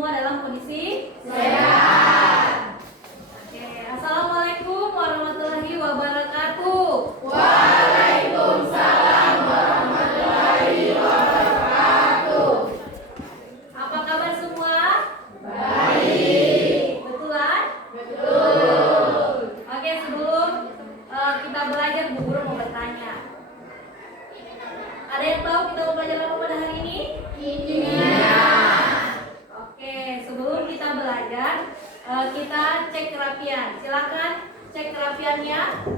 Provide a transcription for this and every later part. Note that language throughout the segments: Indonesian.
semua dalam kondisi sehat. Oke, assalamualaikum warahmatullahi wabarakatuh. Waalaikumsalam warahmatullahi wabarakatuh. Apa kabar semua? Baik. Betulan? Betul. Oke, sebelum kita belajar, Bu Guru mau bertanya. Ada yang tahu kita mau belajar apa pada hari ini? Kimia. Oke, sebelum kita belajar, kita cek kerapian. Silakan cek kerapiannya.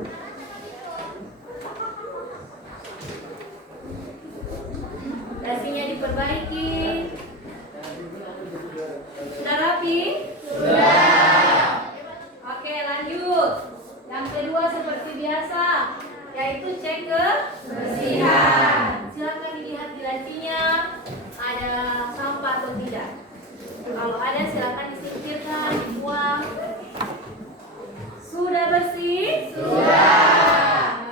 Dasinya diperbaiki. Sudah rapi? Sudah. Oke, lanjut. Yang kedua seperti biasa, yaitu cek kebersihan. Silakan dilihat di lacinya ada sampah atau tidak. Kalau ada silakan disingkirkan, dibuang. Sudah bersih? Sudah.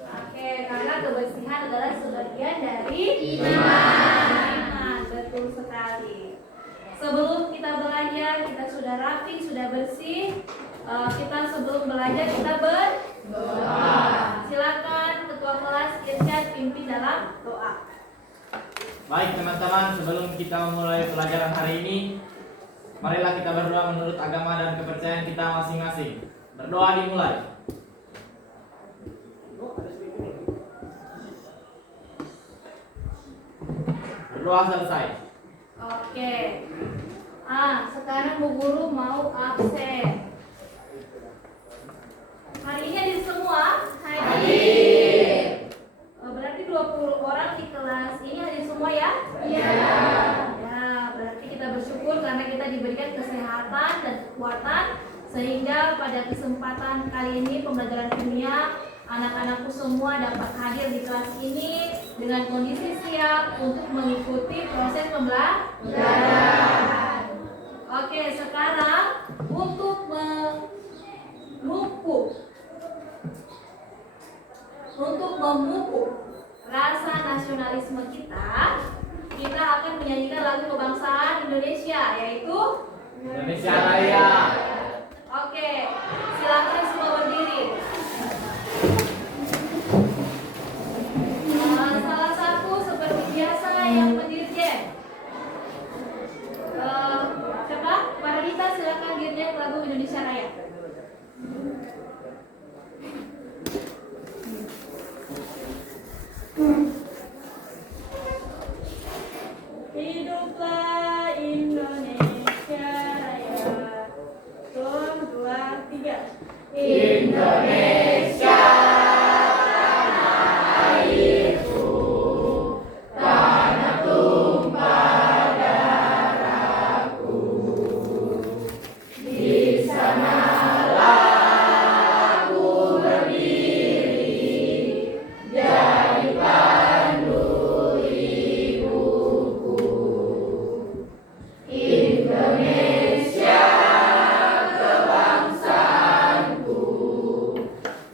Oke, karena kebersihan adalah sebagian dari Iman. Betul sekali. Sebelum kita belajar, kita sudah rapi, sudah bersih. Kita sebelum belajar kita berdoa. Silakan ketua kelas Irsyad pimpin dalam doa. Baik teman-teman, sebelum kita memulai pelajaran hari ini, marilah kita berdoa menurut agama dan kepercayaan kita masing-masing. Berdoa dimulai. Berdoa selesai. Oke. Sekarang Bu Guru mau absen. Hari ini hadir semua? Hadir. Berarti 20 orang di kelas ini hadir semua ya? Iya. Ya, berarti kita bersyukur karena kita diberikan kesehatan dan kekuatan sehingga pada kesempatan kali ini pembelajaran kimia anak-anakku semua dapat hadir di kelas ini dengan kondisi siap untuk mengikuti proses pembelajaran. Oke, sekarang untuk memupuk rasa nasionalisme kita akan menyanyikan lagu kebangsaan Indonesia, yaitu Indonesia Raya. Oke, silakan semua berdiri. Salah satu seperti biasa yang mendirjen. Siapa? Para Dita, silakan dirjen lagu Indonesia Raya. Hiduplah Indonesia Raya. 1, 2, 3. Indonesia tanah airku, tanah tumpah darahku. Di sanalah aku berdiri, jadi pandu ibuku. Indonesia kebangsaanku,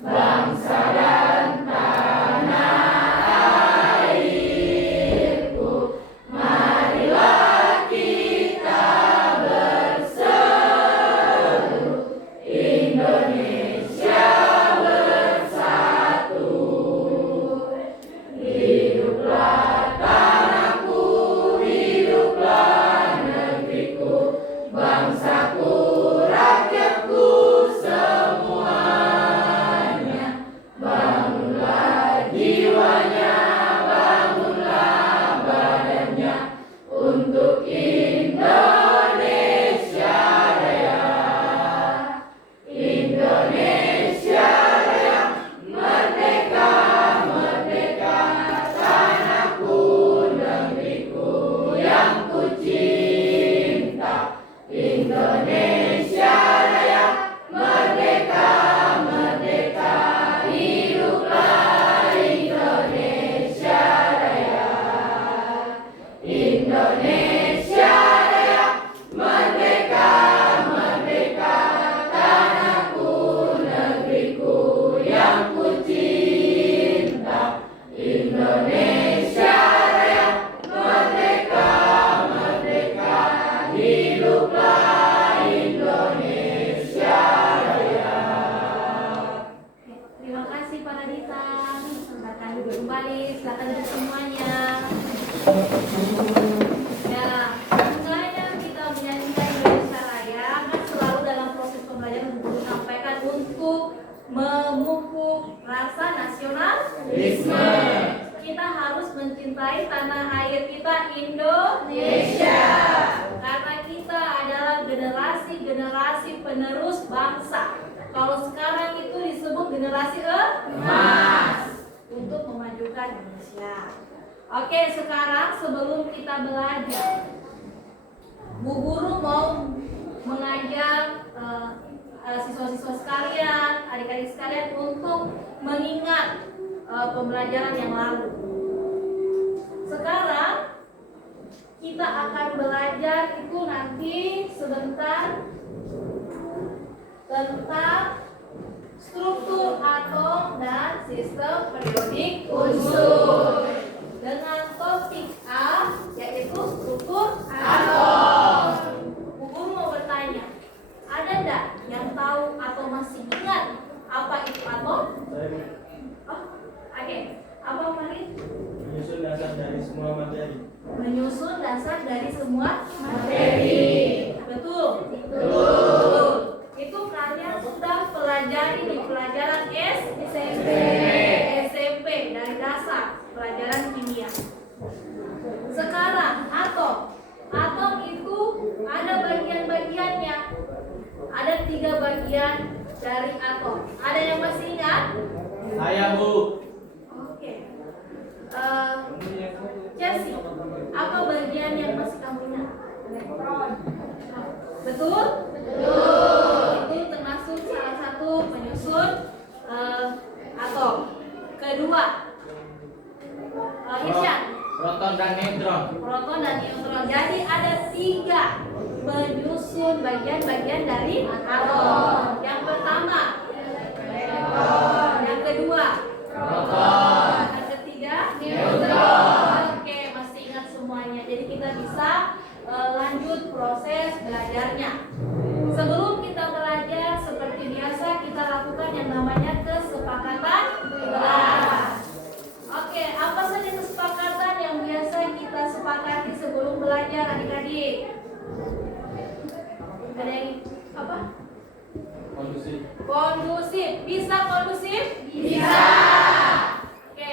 bangsa dan tanah airku. Marilah kita berseru, Indonesia bersatu. Hiduplah tanahku, hiduplah negeriku, bangsaku, rakyatku semuanya. Bangunlah jiwanya, bangunlah badannya untuk Indonesia Raya. Indonesia Raya, merdeka, merdeka, tanahku, negeriku yang ku cinta. Indonesia Raya, merdeka, merdeka, hiduplah Indonesia Raya. Indonesia generasi penerus bangsa. Kalau sekarang itu disebut generasi emas untuk memajukan Indonesia. Oke, sekarang sebelum kita belajar, Bu Guru mau mengajak siswa-siswa sekalian, adik-adik sekalian untuk mengingat pembelajaran yang lalu. Sekarang kita akan belajar itu nanti sebentar tentang struktur atom dan sistem periodik unsur dengan topik A yaitu struktur atom. Bu Guru mau bertanya, ada enggak yang tahu atau masih ingat apa itu atom? Oke. Apa Marin? Menyusun dasar dari semua materi. Menyusun dasar dari semua materi. Betul? Betul. Itu kalian sudah pelajari di pelajaran SMP dari dasar pelajaran kimia. Sekarang atom. Atom itu ada bagian-bagiannya. Ada 3 bagian dari atom. Ada yang masih ingat? Saya, Bu. Oke. Chelsea, apa bagian yang masih kamu ingat? Elektron. Betul? Betul. Itu termasuk salah satu penyusun atom. Kedua, Irsyan. Proton dan neutron. Proton dan neutron. Jadi ada 3 penyusun bagian-bagian dari atom. Yang pertama, elektron. Yang kedua, proton. Yang ketiga, neutron. Oke, masih ingat semuanya. Jadi kita bisa lanjut proses belajarnya. Sebelum kita belajar, seperti biasa kita lakukan yang namanya kesepakatan kelas. Oke, apa saja kesepakatan yang biasa kita sepakati sebelum belajar, adik-adik? Ada yang apa? Kondusif. Kondusif. Bisa kondusif? Bisa. Oke.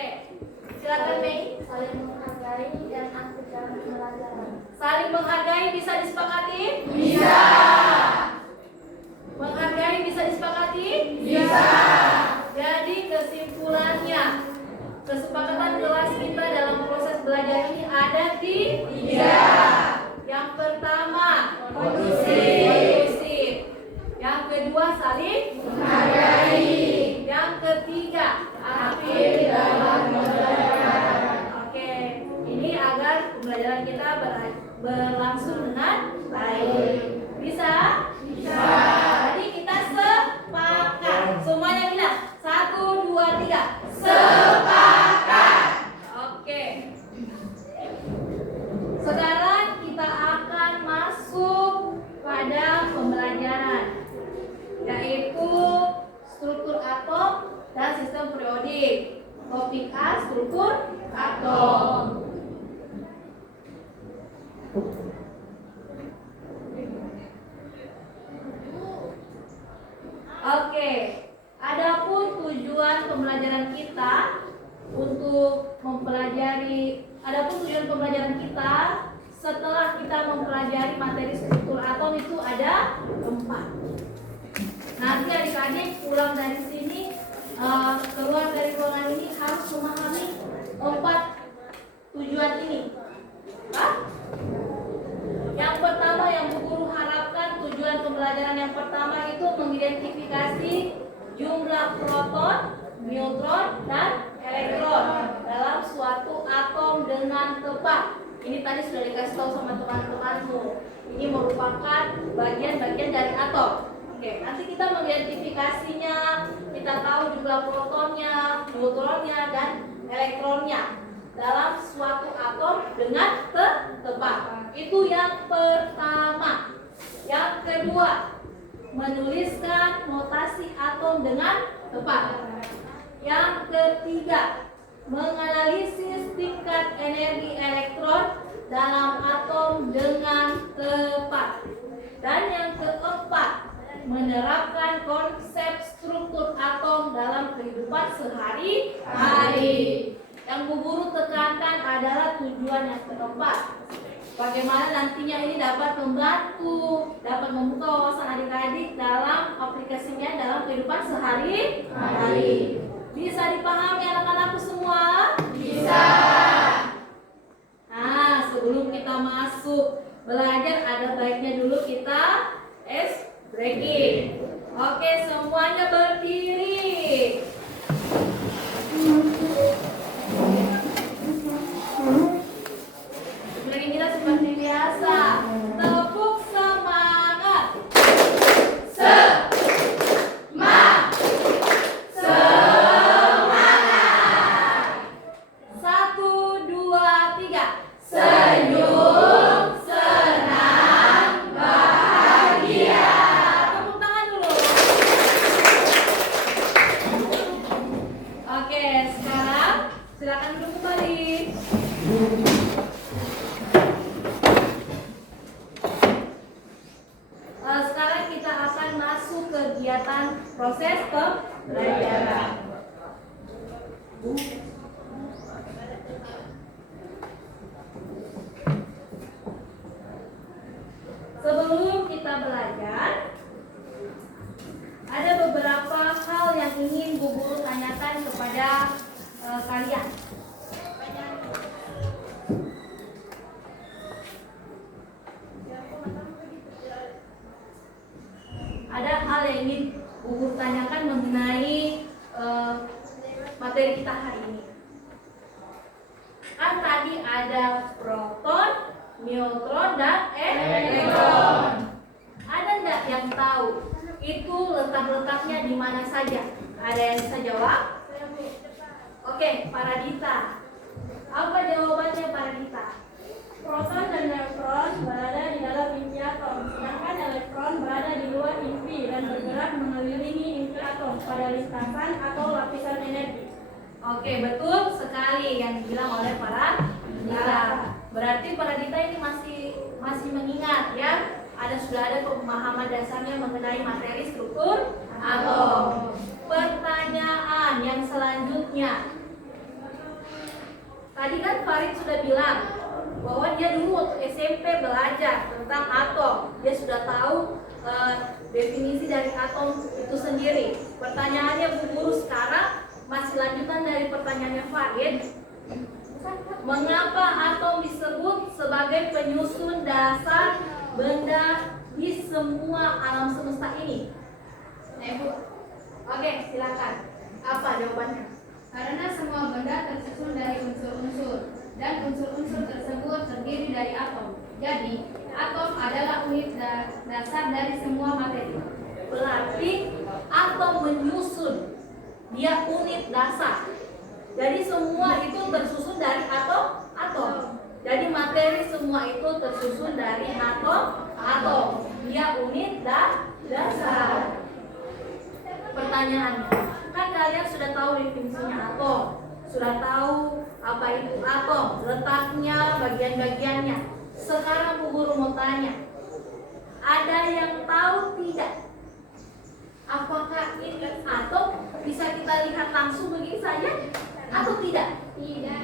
Silakan Mei. Saling menghargai dan aktifkan pembelajaran. Saling menghargai bisa disepakati? Bisa. Menghargai bisa disepakati? Bisa. Jadi kesimpulannya, kesepakatan kelas kita dalam proses belajar ini ada 3. Yang pertama, kondusif. Yang kedua, saling Menghargai. Yang ketiga, Aktif dalam pembelajaran. Oke, ini agar pembelajaran kita berlangsung dengan baik. Bisa? Bisa. Jadi kita sepakat. Semuanya bilang 1, 2, 3. Sepakat. Oke. Sekarang kita akan masuk pada pembelajaran, yaitu struktur atom dan sistem periodik. Topik A, struktur atom. Oke, adapun tujuan pembelajaran kita setelah kita mempelajari materi struktur atom itu ada 4. Nanti adik-adik pulang dari sini, keluar dari ruangan ini harus memahami 4 tujuan ini. Hah? Yang pertama yang Bu Guru harapkan, tujuan pembelajaran yang pertama itu mengidentifikasi jumlah proton, neutron, dan elektron dalam suatu atom dengan tepat. Ini tadi sudah dikasih tahu sama teman-temanmu. Ini merupakan bagian-bagian dari atom. Oke, nanti kita mengidentifikasinya, kita tahu jumlah protonnya, neutronnya, dan elektronnya dalam suatu atom dengan tepat. Itu yang pertama. Yang kedua, menuliskan notasi atom dengan tepat. Yang ketiga, menganalisis tingkat energi elektron dalam atom dengan tepat. Dan yang keempat, menerapkan konsep struktur atom dalam kehidupan sehari-hari. Yang Yang Bu Guru tekankan adalah tujuan yang keempat. Bagaimana nantinya ini dapat membantu, dapat membuka wawasan adik-adik dalam aplikasinya dalam kehidupan sehari-hari. Bisa dipahami anak-anakku semua? Bisa. Nah, sebelum kita masuk belajar, ada baiknya dulu kita breaking. Oke, semuanya berdiri. Breaking kita seperti biasa. Tepuk semangat. Satu, dua, tiga. Senyum, senang, bahagia. Tepuk tangan dulu. Oke, sekarang silakan duduk kembali. Sekarang kita akan masuk kegiatan proses pembelajaran. Sebelum kita belajar, ada beberapa hal yang ingin Bu Guru tanyakan kepada kalian. Ada hal yang ingin Bu Guru tanyakan mengenai materi kita hari ini. Kan tadi ada proton, neutron, dan elektron. Ada enggak yang tahu itu letak-letaknya di mana saja? Ada yang bisa jawab? Oke, Paradita. Apa jawabannya, Paradita? Proton dan neutron berada di dalam inti atom, sedangkan elektron berada di luar inti dan bergerak mengelilingi inti atom pada lintasan atau lapisan energi. Oke, betul sekali yang dibilang oleh Paradita. Berarti Paradita ini masih mengingat ya, sudah ada pemahaman dasarnya mengenai materi struktur atom. Pertanyaan yang selanjutnya. Tadi kan Farid sudah bilang bahwa dia dulu waktu SMP belajar tentang atom. Dia sudah tahu definisi dari atom itu sendiri. Pertanyaannya Bu Guru sekarang masih lanjutan dari pertanyaannya Farid. Mengapa atom disebut sebagai penyusun dasar benda di semua alam semesta ini? Ibu, Oke, silakan. Apa jawabannya? karena semua benda tersusun dari unsur-unsur dan unsur-unsur tersebut terdiri dari atom. Jadi, atom adalah unit dasar dari semua materi. Berarti atom menyusun, dia unit dasar. Jadi semua itu tersusun dari atom. Jadi materi semua itu tersusun dari atom. Dia unit dasar. Pertanyaannya, kan kalian sudah tahu definisinya atom, sudah tahu apa itu atom, letaknya, bagian-bagiannya. Sekarang Bu Guru mau tanya, ada yang tahu tidak? Apakah ini atom bisa kita lihat langsung begini saja atau tidak? Tidak.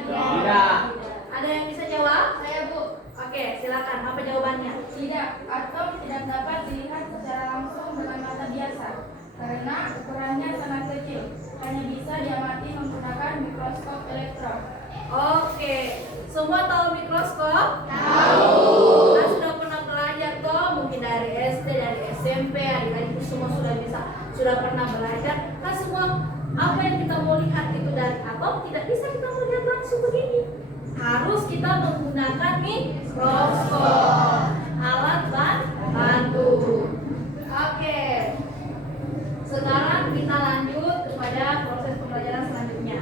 Ada yang bisa jawab? Saya, Bu. Oke, silakan. Apa jawabannya? Tidak, atom tidak dapat dilihat secara langsung dengan mata biasa karena ukurannya sangat kecil. Hanya bisa diamati menggunakan mikroskop elektron. Oke, semua tahu mikroskop? Tahu. Kan sudah pernah belajar toh, mungkin dari SD, dari SMP, adik-adik semua sudah pernah belajar. Kan semua apa yang kita mau lihat itu dari atom tidak bisa kita melihat langsung begini. Harus kita menggunakan mikroskop, alat bantu. Oke. Sekarang kita lanjut kepada proses pembelajaran selanjutnya.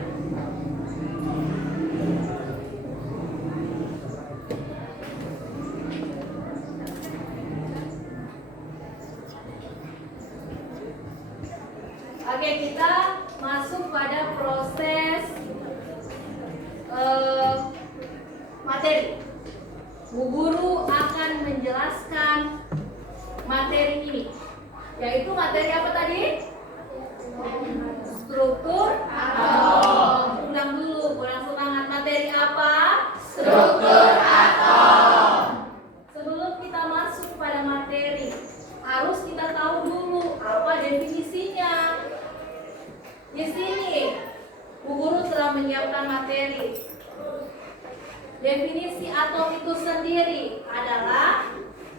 Oke, kita masuk pada proses materi. Bu Guru akan menjelaskan materi ini, yaitu materi apa tadi? Struktur atom. Ulang dulu, kurang semangat apa? Struktur atom. Sebelum kita masuk pada materi, harus kita tahu dulu apa definisinya. Di sini, Bu Guru telah menyiapkan materi. Definisi atom itu sendiri adalah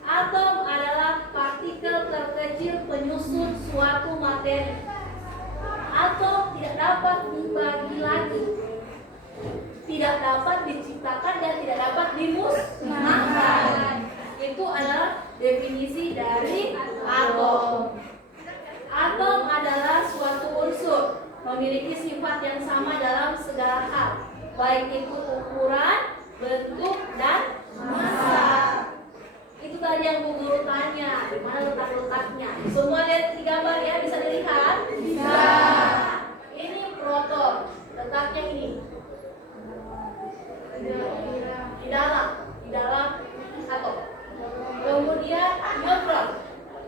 atom adalah partikel terkecil penyusun suatu materi. Atom tidak dapat dibagi lagi, tidak dapat diciptakan dan tidak dapat dimusnahkan. Itu adalah definisi dari atom. Atom adalah suatu unsur memiliki sifat yang sama dalam segala hal, baik itu ukuran, bentuk, dan massa. Itu tadi yang Bu Guru tanya, di mana letak-letaknya. Semua lihat di gambar ya, bisa dilihat? Bisa. Ini proton, letaknya ini. Di dalam atom. Kemudian neutron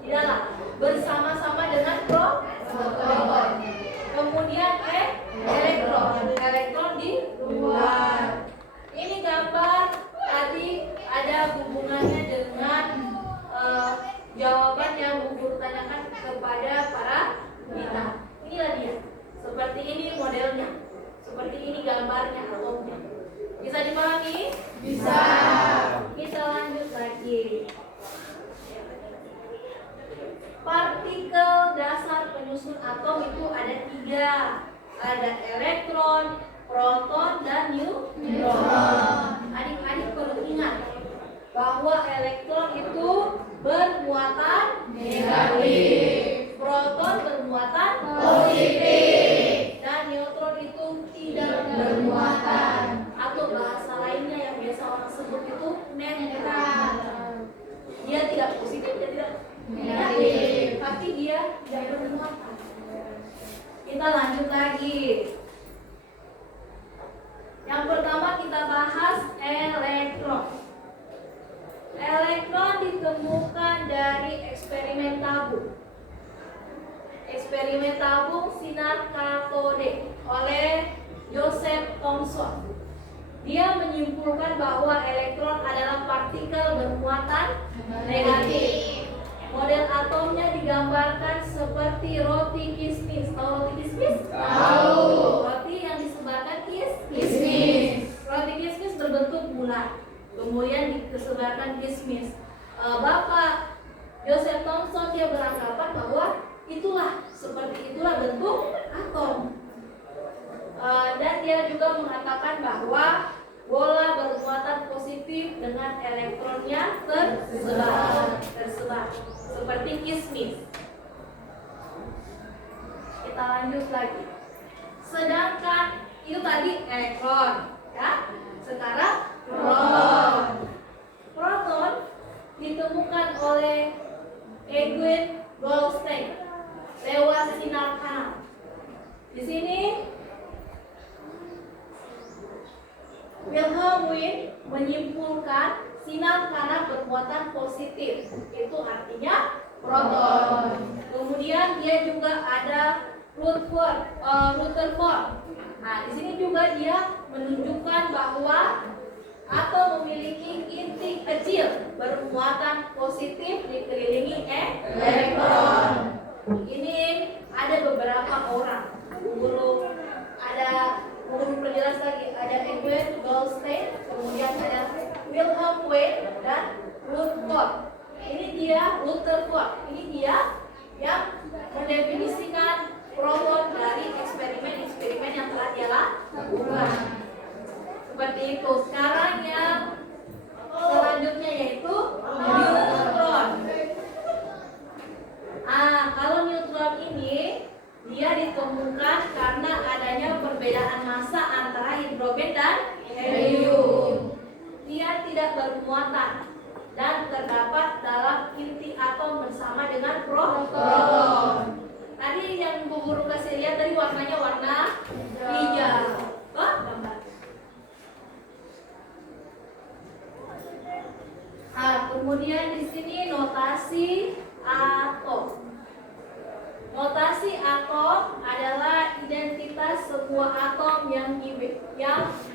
di dalam bersama-sama dengan proton. Kemudian elektron di luar. Ini gambar tadi ada hubungannya dengan jawaban yang Bu Guru tanyakan kepada para kita. Inilah dia. Seperti ini modelnya. Seperti ini gambarnya atomnya. Bisa dipahami? Bisa. Kita lanjut lagi. Partikel dasar penyusun atom itu ada 3. Ada elektron, proton, dan neutron. Adik-adik perlu ingat bahwa elektron itu bermuatan negatif, proton bermuatan positif, dan neutron itu tidak bermuatan. Atau bahasa lainnya yang biasa orang sebut itu netral. Dia tidak positif, dia tidak negatif, tapi dia tidak bermuatan. Kita lanjut lagi. Yang pertama kita bahas elektron. Elektron ditemukan dari eksperimen tabung. Eksperimen tabung sinar katode oleh Joseph Thomson. Dia menyimpulkan bahwa elektron adalah partikel bermuatan negatif. Model atomnya digambarkan seperti roti kismis. Tahu roti kismis? Tahu. Roti yang disebarkan kismis. Roti kismis berbentuk bulat. Kemudian disebarkan kismis. Bapak Joseph Thomson dia beranggapan bahwa seperti itulah bentuk atom. Dan dia juga mengatakan bahwa bola bermuatan positif dengan elektronnya tersebar seperti kismis. Kita lanjut lagi. Sedangkan itu tadi elektron, ya. Sekarang proton. Proton ditemukan oleh Edwin Goldstein lewat sinar kanal. Di sini Wilhelm Wien menyimpulkan sinar kanal bermuatan positif, itu artinya proton. Kemudian dia juga ada Rutherford. Nah, di sini juga dia menunjukkan bahwa atom memiliki inti kecil bermuatan positif dikelilingi elektron. Ini ada beberapa orang. Guru perjelas lagi, ada Edwin Goldstein, kemudian ada Wilhelm Wien dan Rutherford. Ini dia yang mendefinisikan proton dari eksperimen yang telah dia lakukan. Seperti itu. Sekarang yang selanjutnya yaitu neutron. Kalau neutron ini dia ditemukan karena adanya perbedaan massa antara hidrogen dan helium. Dia tidak bermuatan dan terdapat dalam inti atom bersama dengan proton. Tadi yang Bu Guru kasih lihat tadi warnanya warna hijau. Gambar. Kemudian di sini notasi atom. Notasi atom adalah identitas sebuah atom yang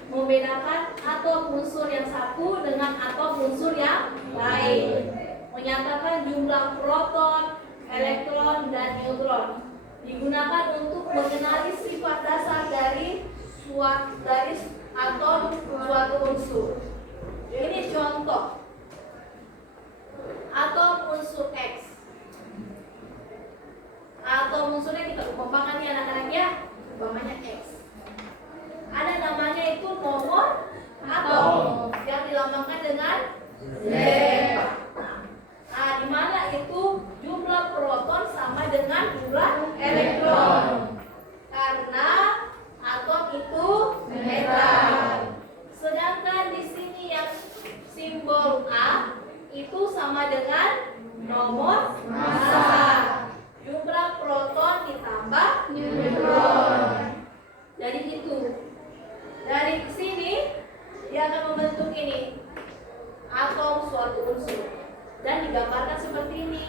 membedakan atom unsur yang satu dengan atom unsur yang lain. Menyatakan jumlah proton, elektron, dan neutron. Digunakan untuk mengenali sifat dasar dari atom suatu unsur. Ini contoh. Atom unsur X. Atom unsurnya kita umpamakan nih anak-anak ya, umpamanya X. Ada namanya itu nomor atom yang dilambangkan dengan Z. Nah, di mana itu jumlah proton sama dengan jumlah elektron. Karena atom itu netral. Sedangkan di sini yang simbol A itu sama dengan nomor massa. Jumlah proton ditambah neutron. Jadi itu. Dari sini dia akan membentuk ini atom suatu unsur dan digambarkan seperti ini.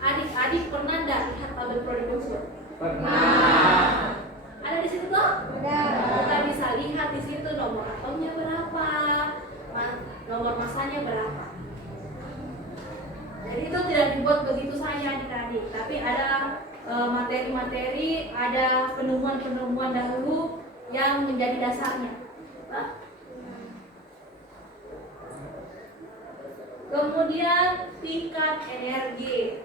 Adik-adik pernah enggak lihat tabel periode unsur? Pernah. Ada di situ toh? Kita bisa lihat di situ nomor atomnya berapa, nomor masanya berapa. Jadi itu tidak dibuat begitu saja adik-adik, tapi ada materi-materi, ada penemuan-penemuan dahulu yang menjadi dasarnya. Kemudian tingkat energi.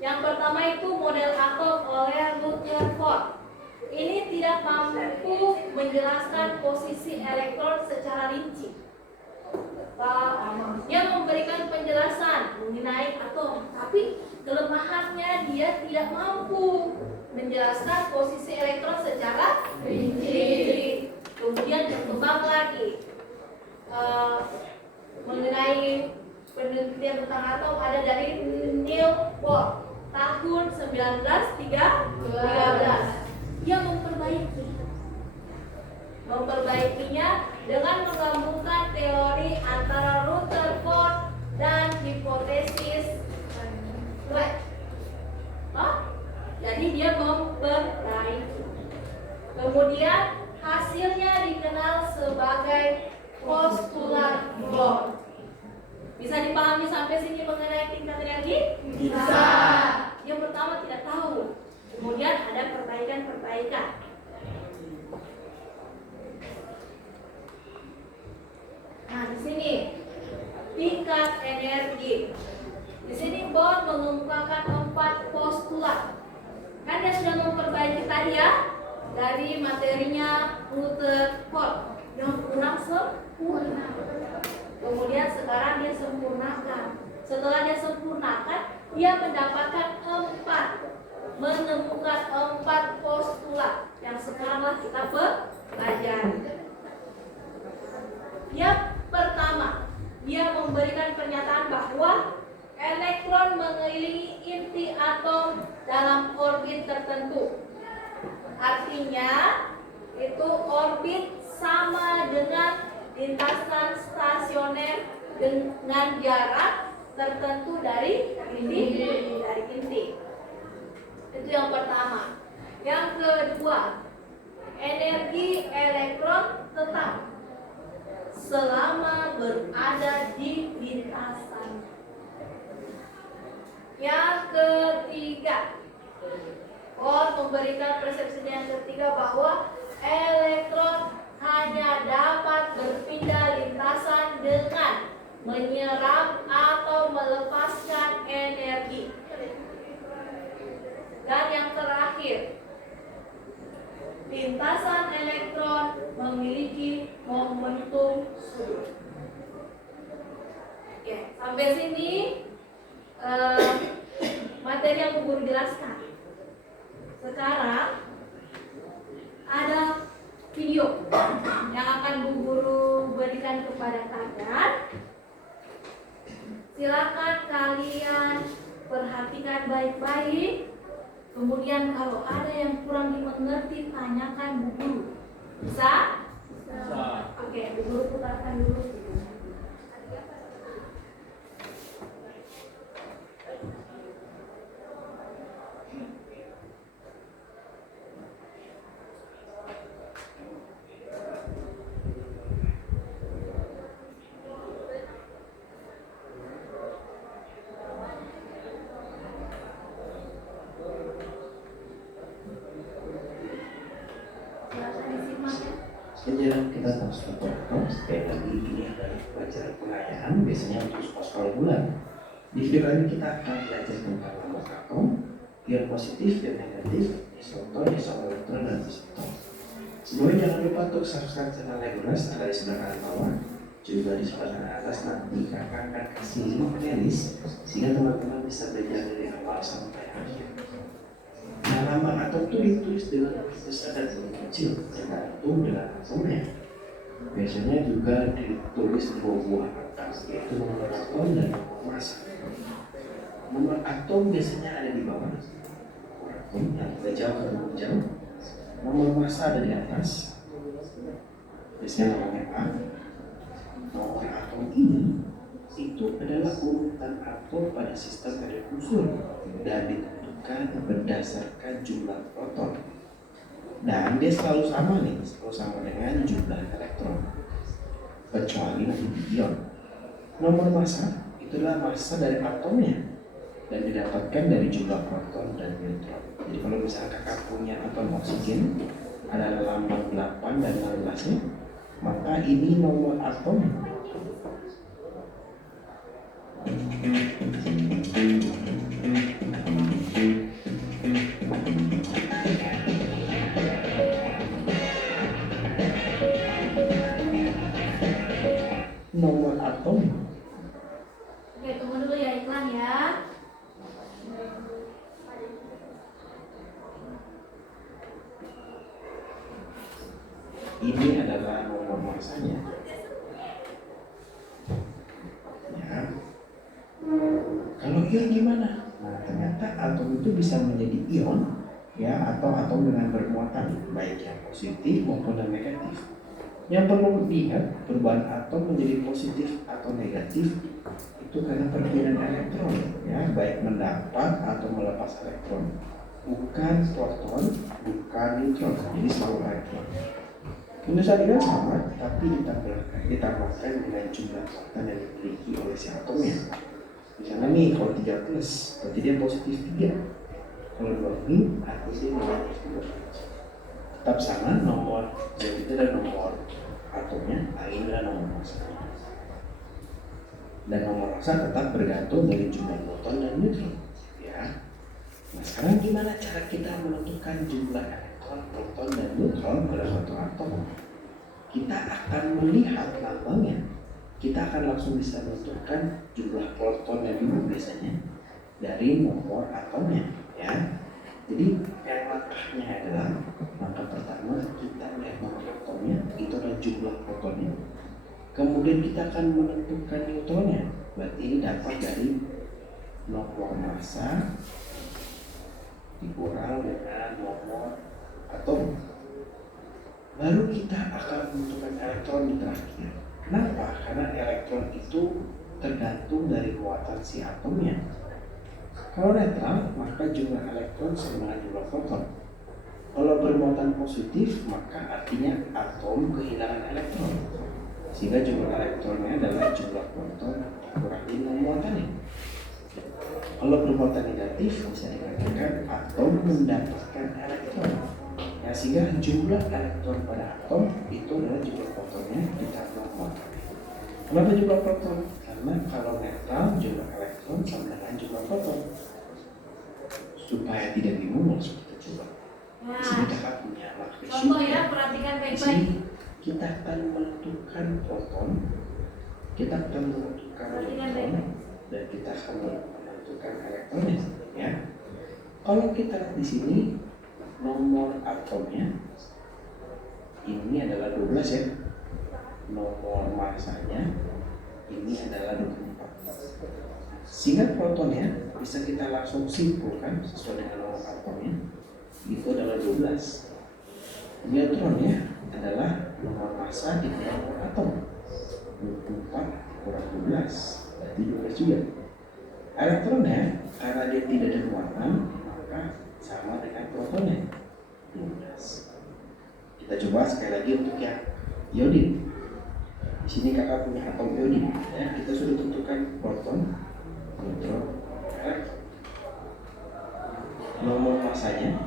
Yang pertama itu model atom oleh Rutherford. Ini tidak mampu menjelaskan posisi elektron secara rinci. Dia memberikan penjelasan mengenai atom, tapi kelemahannya dia tidak mampu menjelaskan posisi elektron secara rinci. Kemudian berkembang lagi mengenai penelitian tentang atom ada dari Niels Bohr tahun 1913. Dia memperbaikinya dengan menggabungkan teori antara Rutherford dan hipotesis Planck. Jadi dia memperbaiki. Kemudian hasilnya dikenal sebagai postulat Bohr. Bisa dipahami sampai sini mengenai tingkat energi? Bisa. Yang pertama tidak tahu. Kemudian ada perbaikan-perbaikan. Nah, di sini tingkat energi. Di sini Bohr mengemukakan 4 postulat. Kan dia sudah memperbaiki tadi ya dari materinya Rutherford yang kurang sempurna. Kemudian sekarang dia sempurnakan. Setelah dia sempurnakan, dia menemukan 4 postulat yang sekaranglah kita pelajari. Yang pertama, dia memberikan pernyataan bahwa elektron mengelilingi inti atom dalam orbit tertentu. Artinya, itu orbit sama dengan lintasan stasioner dengan jarak tertentu dari inti. Itu yang pertama. Yang kedua, energi elektron tetap selama berada di lintasan. Yang ketiga, Bohr memberikan persepsi yang ketiga bahwa elektron hanya dapat berpindah lintasan dengan menyerap atau melepaskan energi. Dan yang terakhir, lintasan elektron memiliki momentum sudut. Oke, sampai sini materi yang Bu Guru jelaskan. Sekarang ada video yang akan Bu Guru berikan kepada kalian. Silakan kalian perhatikan baik-baik. Kemudian kalau ada yang kurang dimengerti, tanyakan Bu Guru. Bisa? Bisa. Oke, Bu Guru putarkan dulu. konstruktor atom. Sekali lagi ini adalah pelajaran pengayaan biasanya untuk sekolah bulan. Di video kali ini kita akan belajar tentang nomor atom, ion positif, ion negatif, isoton, isoelektron, dan isoton. Sebelumnya jangan lupa untuk subscribe channel Regulas, ada di sebelah kanan bawah, juga di sebelah kanan atas. Nanti kakak akan kasih link playlist sehingga teman-teman bisa belajar dari awal sampai akhir. Nah, nama atom itu ditulis dengan huruf besar dan huruf kecil tergantung dengan atomnya. Biasanya juga ditulis dua buah angka, yaitu nomor atom dan nomor massa. Nomor atom biasanya ada di bawah, nomor atom yang jauh atau jauh. Nomor massa ada di atas, biasanya nomornya A. Nomor atom ini itu adalah urutan atom pada sistem periode usul dan ditentukan berdasarkan jumlah proton. Dan dia selalu sama dengan jumlah elektron, kecuali nanti ion. Nomor massa itulah massa dari atomnya dan didapatkan dari jumlah proton dan neutron. Jadi kalau misalnya kakak punya atom oksigen ada lambang 8 dan 16-nya, maka ini nomor atom. Nomor atom. Oke, tunggu dulu ya iklan ya. Ini adalah nomor massanya. Ya. Kalau ion gimana? Nah, ternyata atom itu bisa menjadi ion, ya, atau atom dengan bermuatan baik yang positif maupun yang negatif. Yang perlu diingat, perubahan atom menjadi positif atau negatif itu karena perpindahan elektron, ya, baik mendapat atau melepas elektron, bukan proton, bukan neutron. Jadi selalu elektron. Penulisannya sama, tapi ditambahkan dengan jumlah proton yang dimiliki oleh si atomnya. Misalnya nih, kalau 3 plus, berarti dia positif 3. Kalau 2 min, artinya dia negatif 2. Tetap sama nomor, jadi itu adalah nomor atomnya, ini adalah nomor massa. Dan nomor massa tetap bergantung dari jumlah proton dan neutron. Ya. Nah, sekarang gimana cara kita menentukan jumlah elektron, proton, dan neutron pada suatu atom? Kita akan melihat lambangnya. Kita akan langsung bisa menentukan jumlah proton yang dulu biasanya dari nomor atomnya, ya. Jadi yang langkahnya adalah langkah pertama kita lihat nomor atomnya, itu adalah jumlah protonnya. Kemudian kita akan menentukan neutronnya. Berarti ini dapat dari nomor massa dikurang dengan nomor atom. Baru kita akan menentukan elektron di terakhir. Kenapa? Karena elektron itu tergantung dari muatan si atomnya. Kalau netral, maka jumlah elektron sama dengan jumlah proton. Kalau bermuatan positif, maka artinya atom kehilangan elektron, sehingga jumlah elektronnya adalah jumlah proton dikurangi dengan muatannya. Kalau bermuatan negatif, bisa dikatakan atom mendapatkan elektron, ya, sehingga jumlah elektron pada atom itu adalah jumlah protonnya ditambah muatannya. Kenapa jumlah proton? Karena kalau netral jumlah elektron sama dengan jumlah proton. Supaya tidak bingung langsung kita coba. Nah, Di sini kakak punya matriks. contoh ya, perhatikan Di baik-baik. sini kita akan menentukan proton, kita akan menentukan neutron, dan kita akan menentukan elektronnya. Ya. Kalau kita lihat di sini nomor atomnya ini adalah 12 ya. Nomor massanya ini adalah 24. Sehingga protonnya bisa kita langsung simpulkan sesuai dengan nomor atomnya, itu adalah 12. Neutronnya adalah nomor massa dikurangi nomor atom, 24 kurang 12 berarti 12 juga. Elektronnya karena dia tidak ada muatan, maka sama dengan protonnya, 12. Kita coba sekali lagi untuk yang iodin. Di sini kakak punya atom iodin, ya. Kita sudah tentukan proton, neutron, elektron. Nomor massanya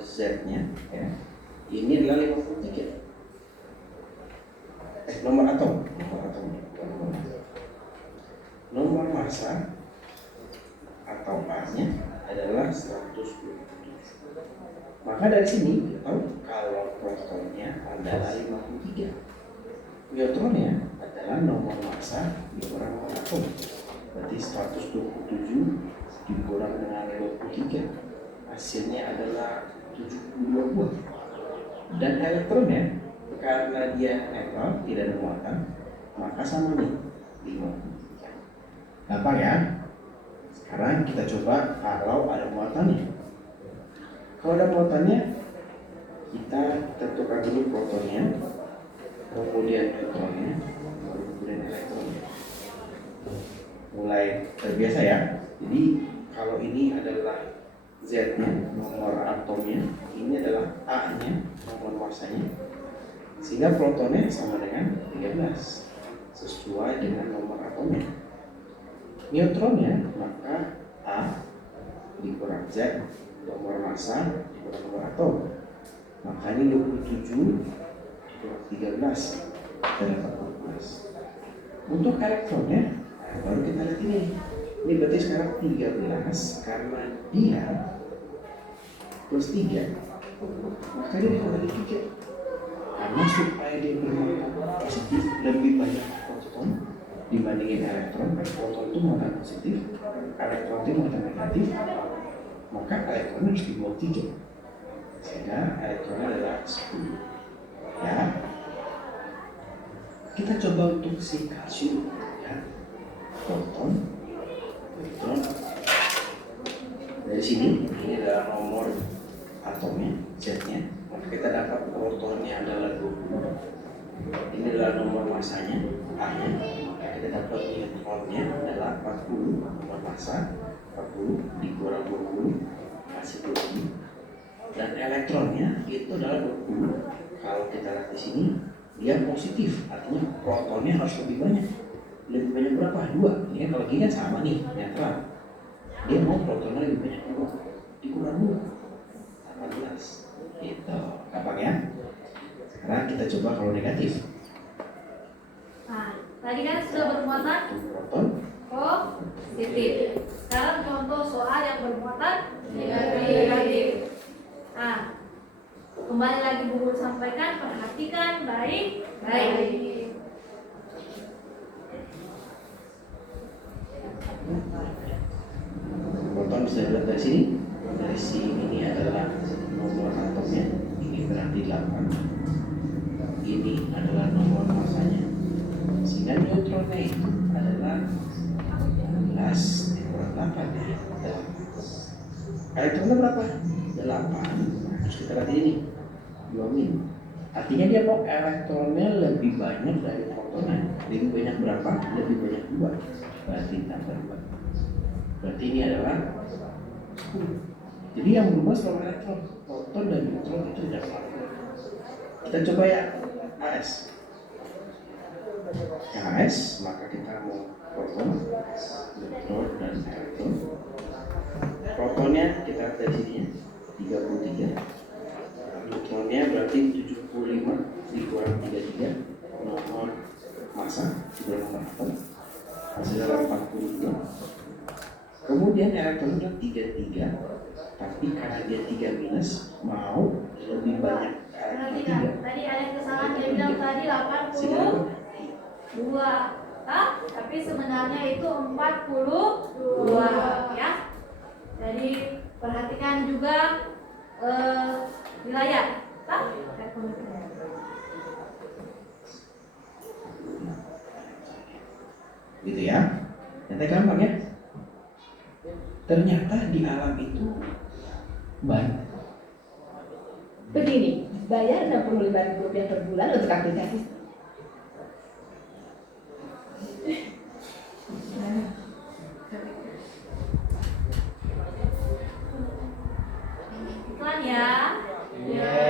Z-nya ya. Ini adalah 53. Nomor atom. Nomor massa atau A-nya adalah 127. Maka dari sini kita tahu kalau protonnya adalah 53. Neutronnya adalah nomor massa dikurang nomor atom. Berarti 127 dikurang dengan 53. Hasilnya adalah 72 buah. Dan elektronnya karena dia netral, tidak ada muatan, maka sama nih 53. Gampang ya? Sekarang kita coba kalau ada muatannya. Kalau ada muatannya, kita tentukan dulu protonnya, kemudian neutronnya, baru kemudian elektronnya. Mulai terbiasa ya. Jadi kalau ini adalah Z-nya, nomor atomnya, ini adalah A-nya, nomor massanya, sehingga protonnya sama dengan 13 sesuai dengan nomor atomnya. Neutronnya maka A dikurang Z, nomor massa dikurang nomor atom, maka ini 27 dikurang 13 dan 14. Untuk elektronnya baru kita lihat ini berarti sekarang 13 karena dia plus 3, maka dia dikali 3. Karena supaya dia bermuatan positif lebih banyak proton dibandingin elektron. Proton itu muatan positif, elektron itu muatan negatif, maka elektron harus dibuang 3, sehingga elektronnya adalah 10 ya. Kita coba untuk si kalsium ya. Proton, elektron. Dari sini ini adalah nomor atomnya, Z-nya. Maka kita dapat protonnya adalah 20. Ini adalah nomor massanya, A-nya. Maka kita dapat neutronnya adalah 40. Nomor massa 40 dikurang 20 kasih 20. Dan elektronnya itu adalah 20. Kalau kita lihat di sini dia positif, artinya protonnya harus lebih banyak. Lebih banyak berapa? 2. Ini kan kalau gini kan sama nih, netral. Dia mau protonnya lebih banyak 2, dikurang 2, 18. Itu gampang ya. Sekarang kita coba kalau negatif. Nah, tadi kan sudah bermuatan Proton positif. Sekarang contoh soal yang bermuatan negatif. Nah, kembali lagi Bu Guru sampaikan, perhatikan baik-baik. Proton bisa dilihat dari sini. Dari sini ini adalah nomor atomnya. Ini berarti 8. Ini adalah nomor massanya. Sehingga neutronnya itu adalah 11 dikurang 8 ya. 8. Elektronnya berapa? 8. Terus kita lihat ini 2 min. Artinya dia mau elektronnya lebih banyak dari protonnya. Lebih banyak berapa? Lebih banyak 2. Berarti tambah 2. Berarti ini adalah 10. Jadi yang berubah selalu elektron, proton dan neutron itu tidak sama. Kita coba ya AS. Yang AS maka kita mau proton, neutron dan elektron. Protonnya kita lihat dari sini 33. Neutronnya berarti 75 dikurang 33. Nomor massa dikurang nomor atom. Hasilnya 42. Kemudian elektron adalah 33. Tapi karena dia 3 minus, mau lebih banyak elektron 3. Tadi ada kesalahan, dia bilang tadi 82, tapi sebenarnya itu 42 ya. Jadi perhatikan juga di layar. Gitu ya. Nanti gampang ya. Ternyata di alam itu banyak. Begini, bayar Rp65.000 per bulan untuk aplikasi. Iklan ya. Oke.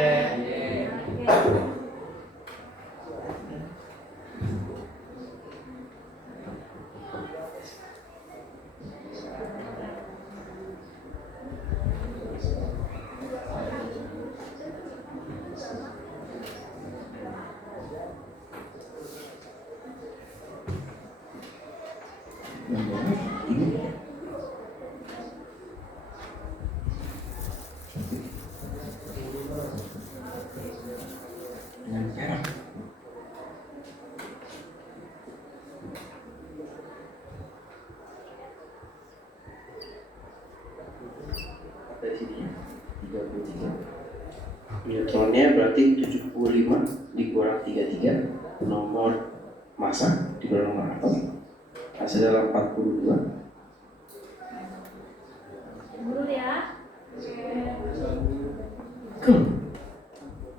33. Neutronnya berarti 75 dikurang 33, nomor massa dikurang nomor atom, hasil adalah 42. Guru ya.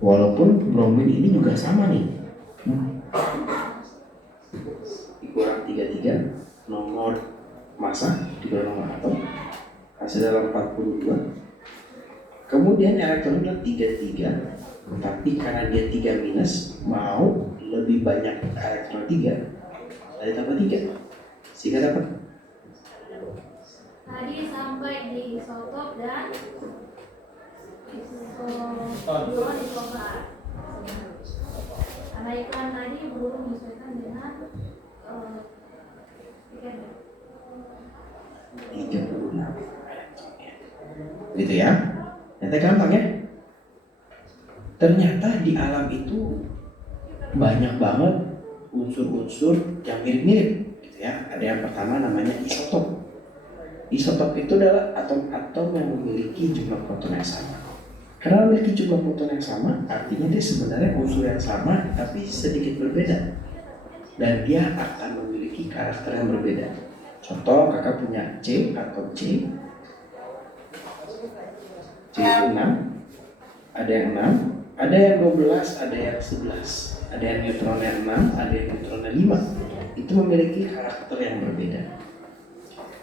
Walaupun bromin ini juga sama nih, dikurang 33, nomor massa dikurang nomor atom, hasil adalah 42. Kemudian elektron adalah 33, tapi karena dia 3 minus, mau lebih banyak elektron 3, tadi tambah 3, sehingga dapat Tadi sampai di isotop dan isoton isobar. Karena iklan tadi guru menyesuaikan dengan 36 gitu ya. Ternyata gampang ya. Ternyata di alam itu banyak banget unsur-unsur yang mirip-mirip gitu ya. Ada yang pertama namanya isotop. Isotop itu adalah atom-atom yang memiliki jumlah proton yang sama. Karena memiliki jumlah proton yang sama, artinya dia sebenarnya unsur yang sama tapi sedikit berbeda. Dan dia akan memiliki karakter yang berbeda. Contoh, kakak punya C atau C6, ada yang 6, ada yang 12, ada yang 11, ada yang neutronnya 6, ada yang neutronnya 5. Itu memiliki karakter yang berbeda.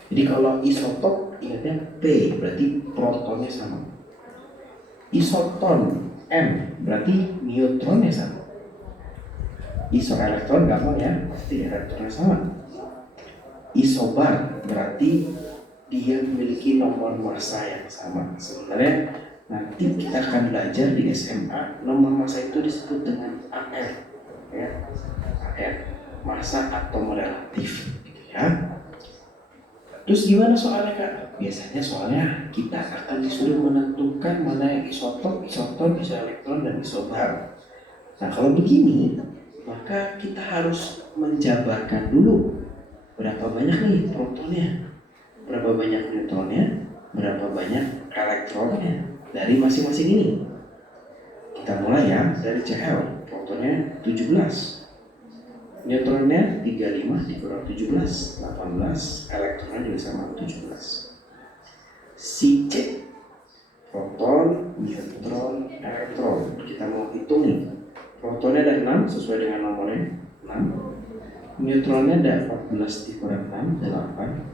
Jadi kalau isotop ingatnya P berarti protonnya sama. Isoton M berarti neutronnya sama. Isoelektron gampang ya, pasti elektronnya sama. Isobar berarti dia memiliki nomor massa yang sama. Sebenarnya nanti kita akan belajar di SMA, nomor massa itu disebut dengan AR, ya, AR, massa atom relatif, gitu ya. Terus gimana soalnya kak? Biasanya soalnya kita akan disuruh menentukan mana yang isotop, isoton, isoelektron, dan isobar. Nah kalau begini, maka kita harus menjabarkan dulu berapa banyak nih protonnya, berapa banyak neutronnya, berapa banyak elektronnya dari masing-masing ini. Kita mulai ya dari Cl, protonnya 17. Neutronnya 35 dikurang 17, 18, elektronnya juga sama 17. Si C, proton, neutron, elektron. Kita mau hitung nih. Protonnya ada 6 sesuai dengan nomornya 6. Neutronnya ada 14 dikurang 6, 8.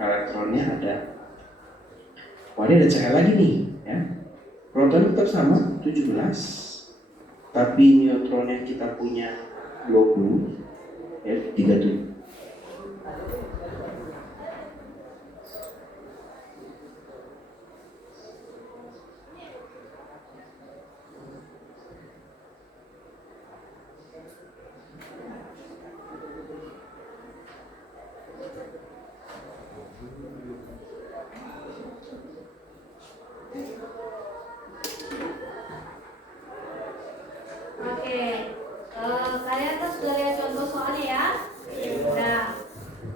Elektronnya ada, wah ini ada Cl lagi nih ya. Proton tetap sama 17, tapi neutronnya kita punya 20 ya, 37. Oke, kalian kan sudah lihat contoh soalnya ya? Udah.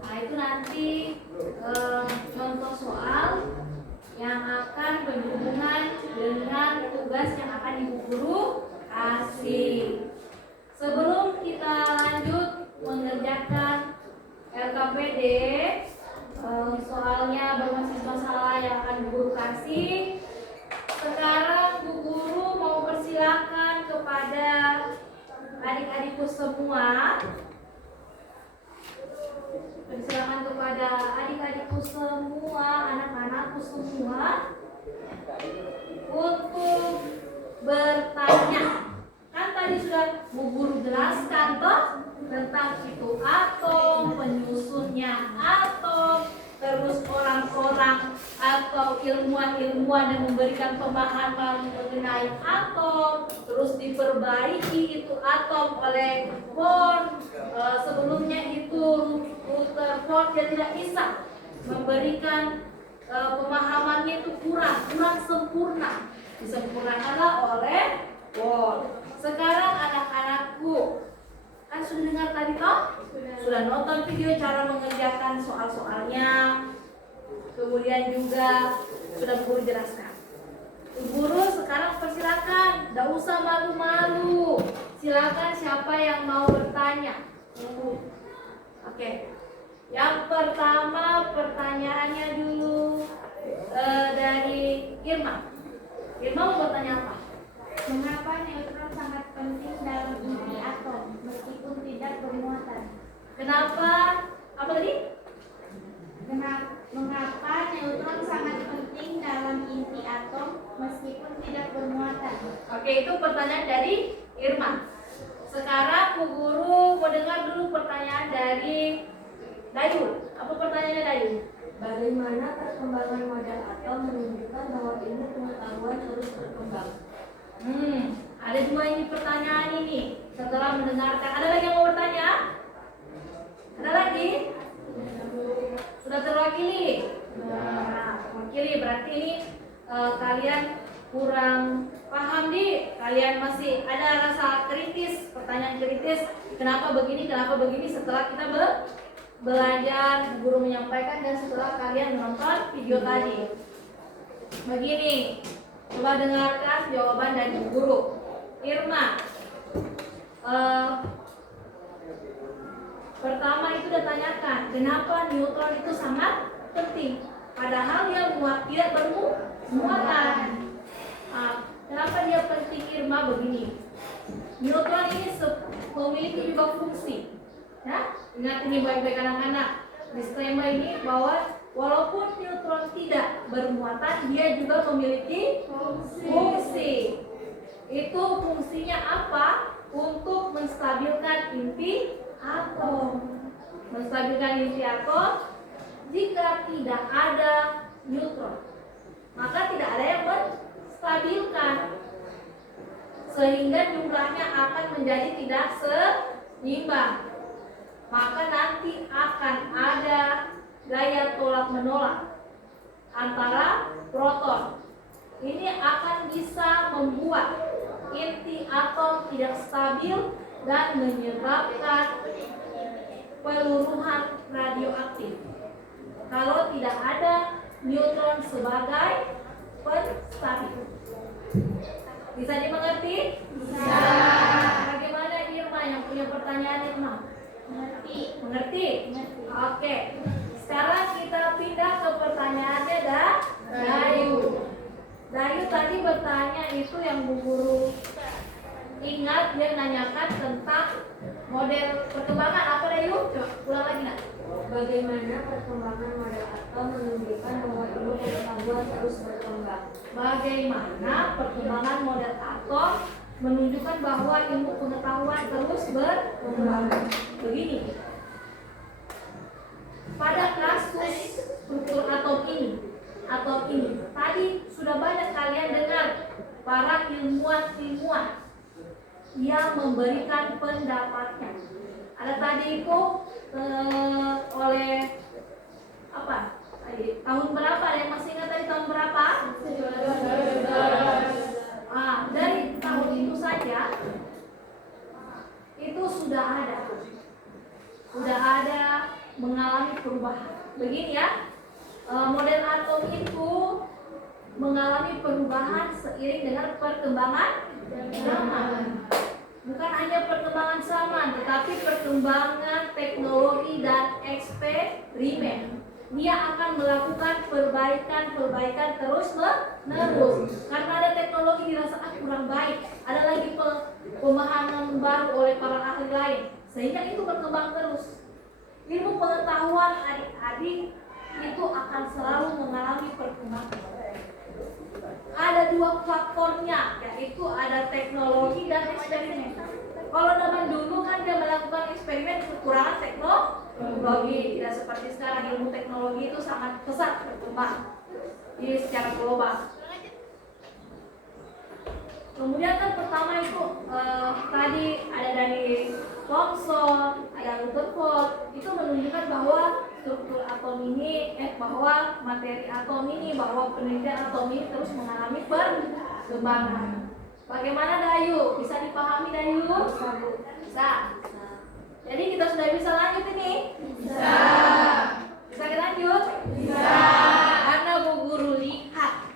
Nah itu nanti contoh soal yang akan berhubungan dengan tugas yang akan ibu guru kasih. Sebelum kita lanjut mengerjakan LKPD, soalnya berbasis masalah yang akan ibu guru kasih. Sekarang Bu Guru mau persilakan kepada adik-adikku semua. Persilakan kepada adik-adikku semua, anak-anakku semua untuk bertanya. Kan tadi sudah Bu Guru jelaskan toh tentang itu atom, penyusunnya atom, terus orang-orang atau ilmuwan-ilmuwan yang memberikan pemahaman mengenai atom, terus diperbaiki itu atom oleh Bohr. Sebelumnya itu Rutherford dia tidak bisa memberikan pemahamannya itu kurang sempurna, disempurnakanlah oleh Bohr. Sekarang anak-anakku kan sudah dengar tadi toh? Sudah nonton video cara mengerjakan soal-soalnya. Kemudian juga sudah guru jelaskan. Ibu Tidak usah malu-malu. Silakan siapa yang mau bertanya. Oke. Yang pertama pertanyaannya dulu dari Irma. Irma mau bertanya apa? Mengapa neutron sangat penting dalam inti atom meskipun tidak bermuatan? Kenapa? Apa tadi? Mengapa neutron sangat penting dalam inti atom meskipun tidak bermuatan? Oke, itu pertanyaan dari Irma. Sekarang Bu Guru mau dengar dulu pertanyaan dari Dayu. Apa pertanyaannya Dayu? Bagaimana perkembangan model atom menunjukkan bahwa ilmu pengetahuan terus berkembang? Ada dua ini pertanyaan ini. Setelah mendengarkan, ada lagi yang mau bertanya? Ada lagi? Sudah terwakili? Nah, wakili berarti ini kalian kurang paham kalian masih ada rasa kritis, pertanyaan kritis. Kenapa begini? Setelah kita belajar, guru menyampaikan dan setelah kalian menonton video tadi. Begini, coba dengarkan jawaban dari guru. Irma, pertama itu ditanyakan kenapa neutron itu sangat penting, padahal dia tidak bermuatan. Kenapa dia penting Irma? Begini, neutron ini memiliki juga fungsi. Ya, ingat ini baik-baik anak-anak. Disclaimer ini bahwa walaupun neutron tidak bermuatan, dia juga memiliki fungsi. Itu fungsinya apa? Untuk menstabilkan inti atom. Menstabilkan inti atom. Jika tidak ada neutron, maka tidak ada yang menstabilkan, sehingga jumlahnya akan menjadi tidak seimbang. Maka nanti akan ada gaya tolak menolak antara proton. Ini akan bisa membuat inti atom tidak stabil dan menyebabkan peluruhan radioaktif kalau tidak ada neutron sebagai penstabil. Bisa dimengerti? Bisa. Bagaimana Irma yang punya pertanyaan Irma? Mengerti? Oke. Sekarang kita pindah ke pertanyaannya Dayu. Dayu tadi bertanya itu yang Bu Guru ingat, dia nanyakan tentang model perkembangan apa Dayu? Coba ulang lagi nak. Bagaimana perkembangan model atom menunjukkan bahwa ilmu pengetahuan terus berkembang? Bagaimana perkembangan model atom menunjukkan bahwa ilmu pengetahuan terus berkembang? Begini, pada kasus struktur atom ini tadi sudah banyak kalian dengar para ilmuwan yang memberikan pendapatnya. Ada tadi itu oleh apa? Tahun berapa? Ada yang masih ingat tadi tahun berapa? Dari tahun itu saja itu sudah ada mengalami perubahan. Begini ya, model atom itu mengalami perubahan seiring dengan perkembangan zaman. Bukan hanya perkembangan zaman, tetapi perkembangan teknologi dan eksperimen. Dia akan melakukan perbaikan terus menerus. Karena ada teknologi dirasa kurang baik, ada lagi pemahaman baru oleh para ahli lain, sehingga itu berkembang terus. Ilmu pengetahuan adik-adik itu akan selalu mengalami perkembangan. Ada dua faktornya, yaitu ada teknologi dan eksperimen. Kalau zaman dulu kan dia melakukan eksperimen kekurangan teknologi, tidak seperti sekarang. Ilmu teknologi itu sangat pesat berkembang ini secara global. Kemudian kan pertama itu tadi ada dari Thomson, ada Rutherford, itu menunjukkan bahwa struktur atom ini, bahwa materi atom ini, bahwa penelitian atom ini terus mengalami perkembangan. Bagaimana Dayu? Bisa dipahami Dayu? Bisa. Jadi kita sudah bisa lanjut ini? Bisa. Bisa kita lanjut? Bisa. Karena Bu Guru lihat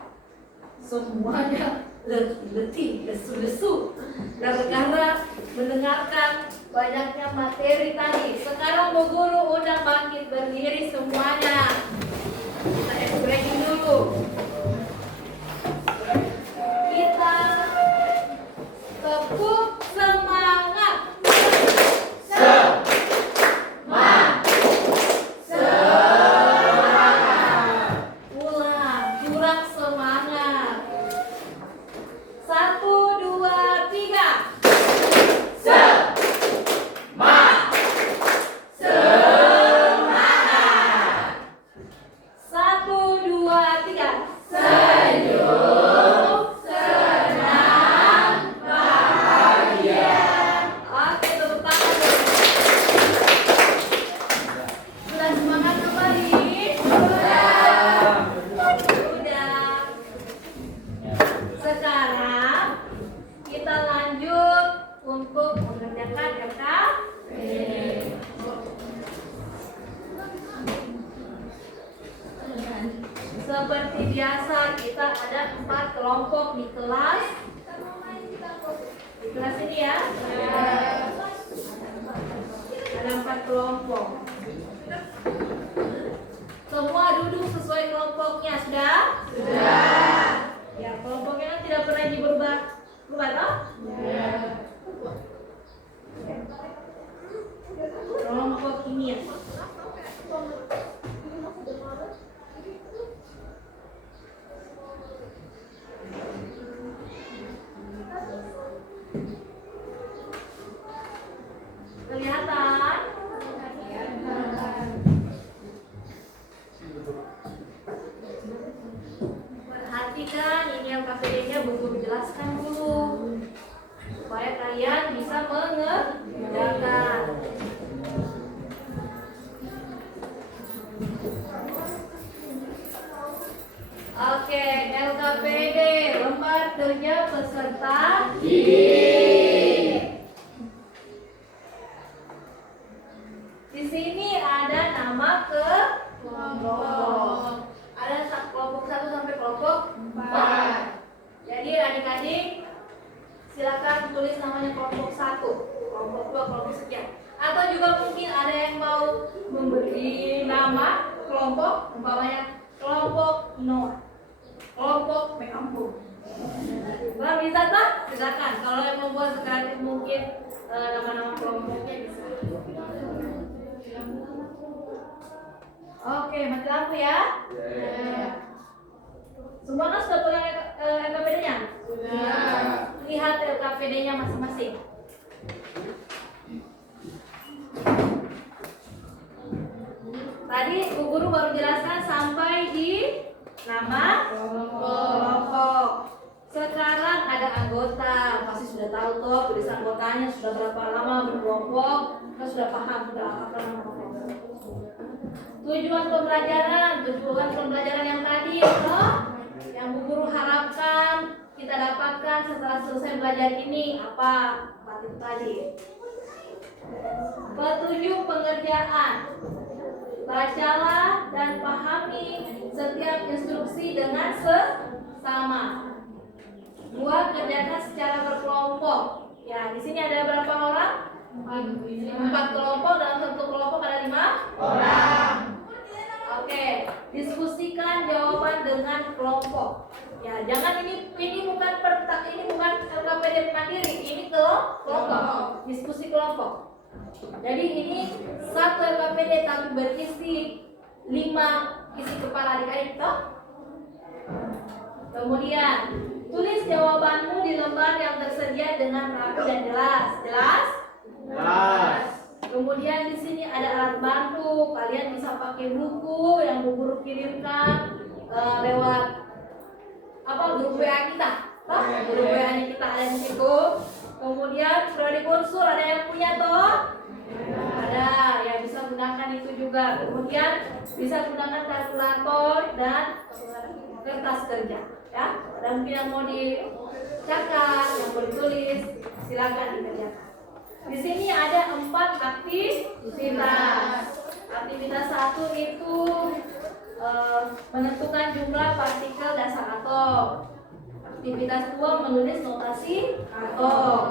semuanya letih, lesu-lesu, gara-gara mendengarkan banyaknya materi tadi. Sekarang Bu Guru udah bangkit berdiri semuanya. Kita breaking dulu. Kita tepuk semangat. Ulang, kurang semangat. 1, 2, 3. Satu, dua, tiga. Senyum, senang, bahagia. Oke, tepuk tangan. Sudah semangat kembali? Sudah. Sekarang kita lanjut untuk mengerjakan LKPD. Seperti biasa kita ada 4 kelompok di kelas. Di kelas ini ya. Ada 4 kelompok. Semua duduk sesuai kelompoknya, sudah? Sudah. Ya, kelompoknya kan tidak pernah berubah toh? Kelompok kimia. Kelihatan? Perhatikan ini LKPD-nya Bu Guru jelaskan dulu supaya kalian bisa mengerjakan. Oke, LKPD lembar kerja peserta di sini ada nama kelompok. Ada kelompok 1 sampai kelompok 4. Jadi adik-adik silakan tulis namanya kelompok 1, kelompok 2, kelompok sekian. Atau juga mungkin ada yang mau memberi nama kelompok, umpamanya kelompok Noah, kelompok Mekampung. Nah, bisa tak? Silakan. Kalau yang membuat sekreatif mungkin nama-nama kelompoknya bisa. Oke, mati lampu ya. Semua kan sudah punya LKPD-nya? Sudah. Lihat LKPD-nya masing-masing. Tadi Bu Guru baru jelaskan sampai di nama kelompok. Sekarang ada anggota, pasti sudah tahu toh tulisan anggotanya, sudah berapa lama berkelompok, kita sudah paham sudah apa nama kelompok. Tujuan pembelajaran yang tadi toh, yang Bu Guru harapkan kita dapatkan setelah selesai belajar ini apa itu tadi. Petunjuk pengerjaan. Bacalah dan pahami setiap instruksi dengan sesama. 2. Kerjakan secara berkelompok. Ya, di sini ada berapa orang? 4 kelompok, dalam satu kelompok ada 5 orang. Oke, diskusikan jawaban dengan kelompok. Ya, jangan ini bukan LKPD mandiri, ini kelompok. Diskusi kelompok. Jadi ini satu LKPD tapi berisi 5 isi kepala adik-adik toh. Kemudian tulis jawabanmu di lembar yang tersedia dengan rapi dan jelas. Jelas? Jelas. Kemudian di sini ada alat bantu. Kalian bisa pakai buku yang Bu Guru kirimkan lewat grup WA kita. Toh? Grup WA-nya kita ada di situ. Kemudian sudah dibursur, ada yang punya toh? Ada, ya bisa gunakan itu juga. Kemudian bisa gunakan kalkulator dan kertas kerja. Ya, dan mungkin yang mau dicatat, yang mau ditulis, silakan dikerjakan. Di sini ada 4 aktivitas. Aktivitas 1 itu menentukan jumlah partikel dasar atom. Aktivitas 2 menulis notasi atom.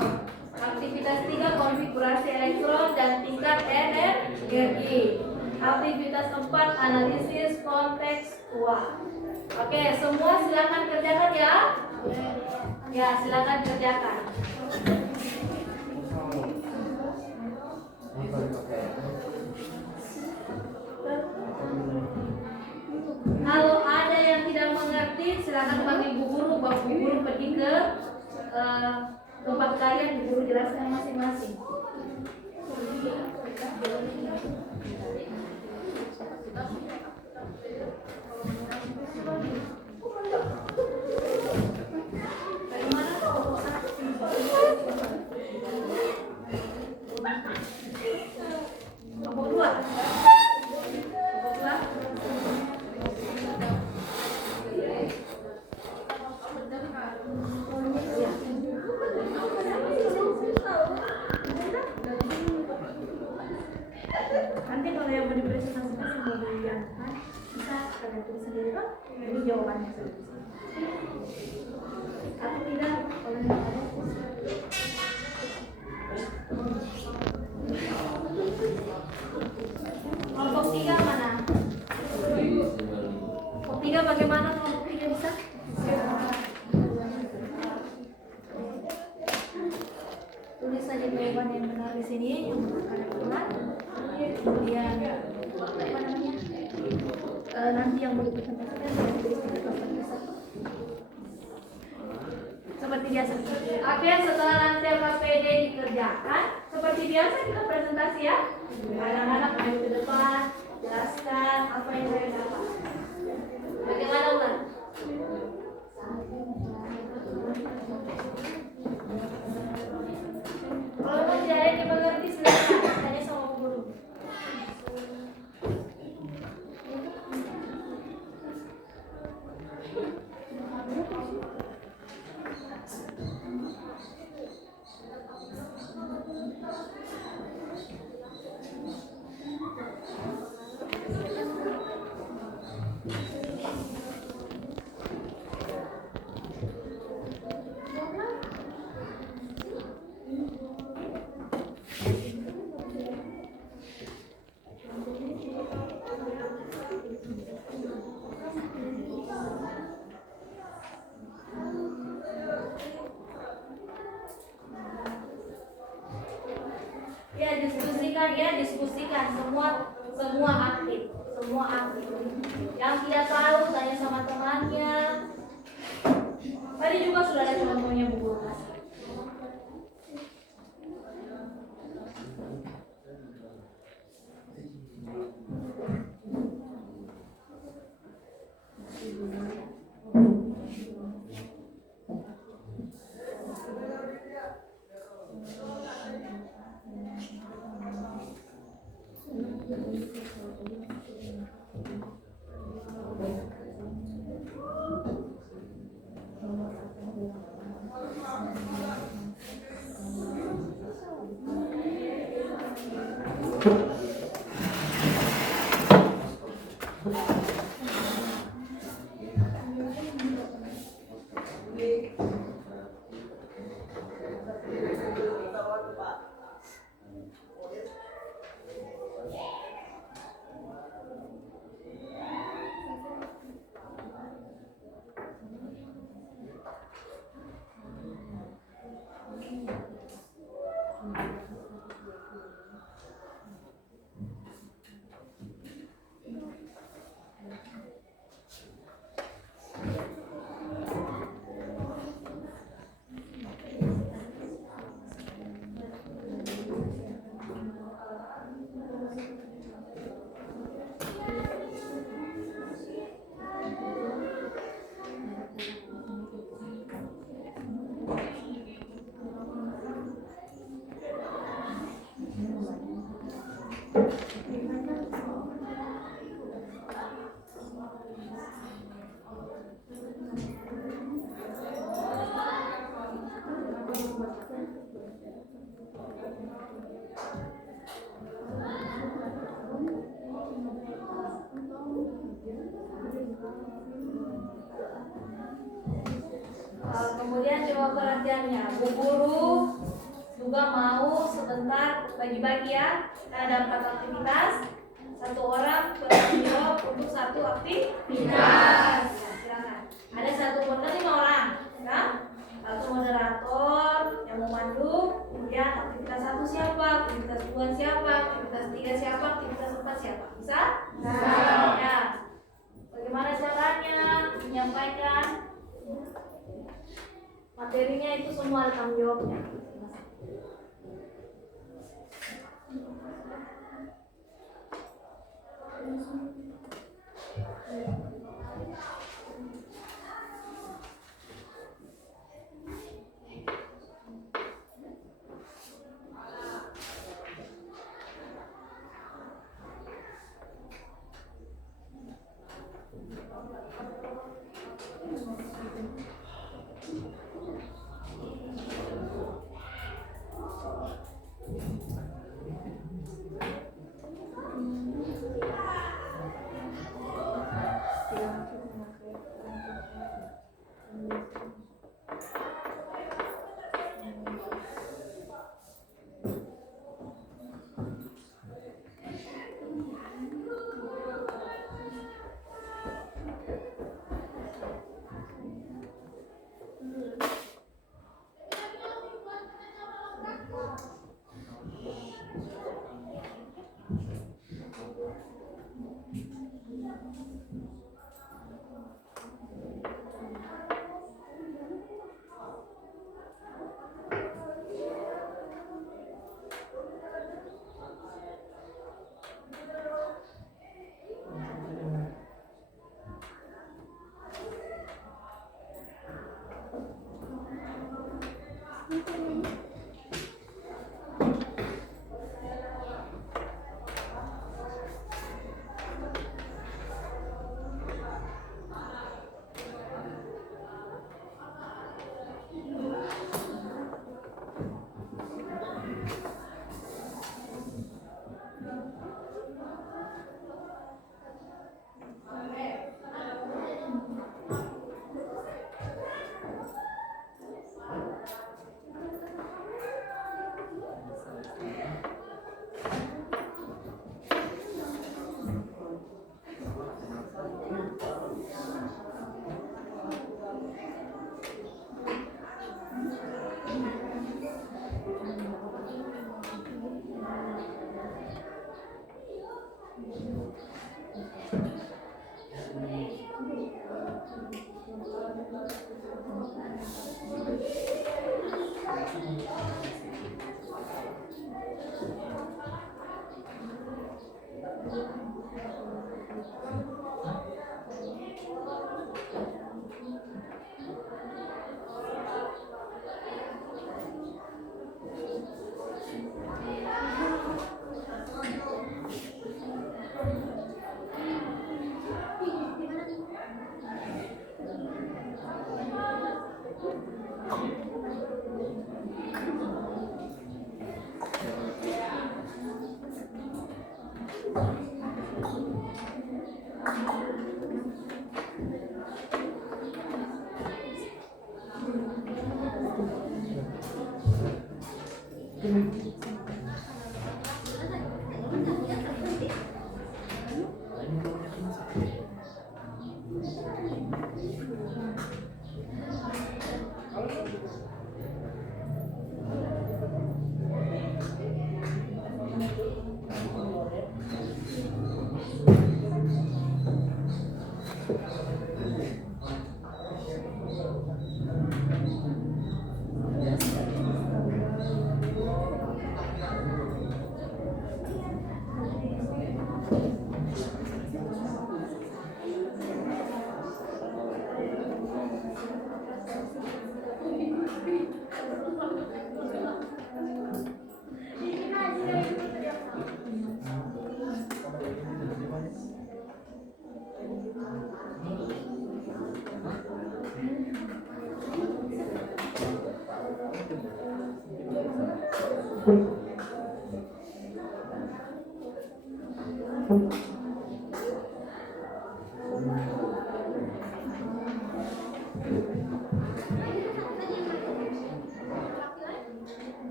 Aktivitas 3 konfigurasi elektron dan tingkat energi. Aktivitas 4 analisis kontekstual. Oke, semua silakan kerjakan ya. Ya, silakan kerjakan. Kalau ada yang tidak mengerti, silakan panggil Bu Guru. Bapak Bu Guru pergi ke tempat kalian, Bu Guru jelaskan masing-masing. Dari mana kok? Nomor 2. Nanti kalau yang mau dipresentasikan yang mau dilihatkan bisa kalian tulis sendiri kan? Ini jawabannya. Atau tidak kalau yang ada. Kelompok 3 mana? Kelompok 3 bagaimana kelompok 3 bisa? Tulis saja jawaban yang benar di sini, yang benar kalian buat. Kemudian apa namanya? Nanti yang mau dipresentasikan saya tulis di kelompok 1. Seperti biasa. Oke, setelah nanti KPD dikerjakan, seperti biasa kita presentasi ya. Anak-anak maju ke depan, jelaskan apa yang saya dapat. Bagaimana Ulan? Kalau mau tidak ada yang dimengerti, silakan tanya sama Bu Guru. Diskusikan semua aktif, yang tidak tahu tanya sama temannya. Tadi juga sudah ada contohnya Bu Guru kasih. Kemudian coba perhatiannya, Bu Guru juga mau sebentar bagi-bagi ya. Kita ada 4 aktivitas, 1 orang bertanggung jawab untuk 1 aktivitas. Ya, silakan. Ada 1 moderator 5 orang, ya. 1 moderator yang memandu. Kemudian aktivitas 1 siapa, aktivitas 2 siapa, aktivitas 3 siapa, aktivitas 4 siapa. Bisa? Ya. Bagaimana caranya menyampaikan materinya itu semua ada tanggung jawabnya.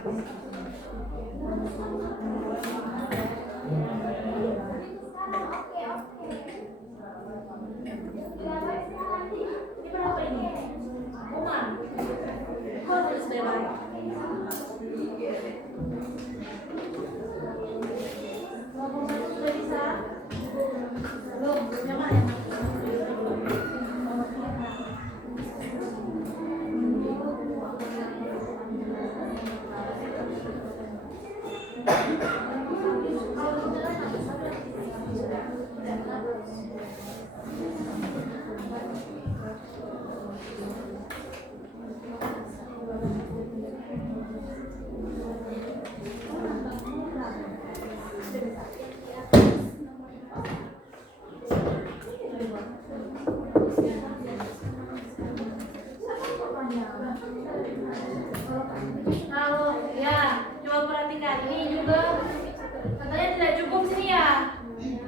Ini berapa ini? Umar. Kok tulis bebas? Ngomong satu sudah bisa? Belum, yang mana yang kalau ya coba perhatikan ini juga katanya tidak cukup sini ya,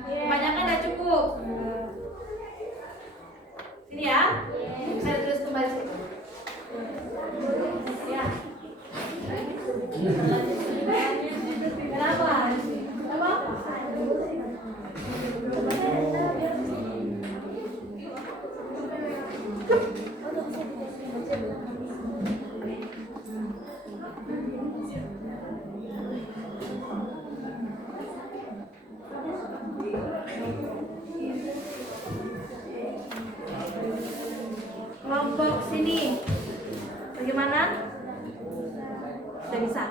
kebanyakan tidak cukup sini ya, saya tulis kembali situ ya. Kenapa? Kenapa? Kelompok sini bagaimana? Sudah bisa?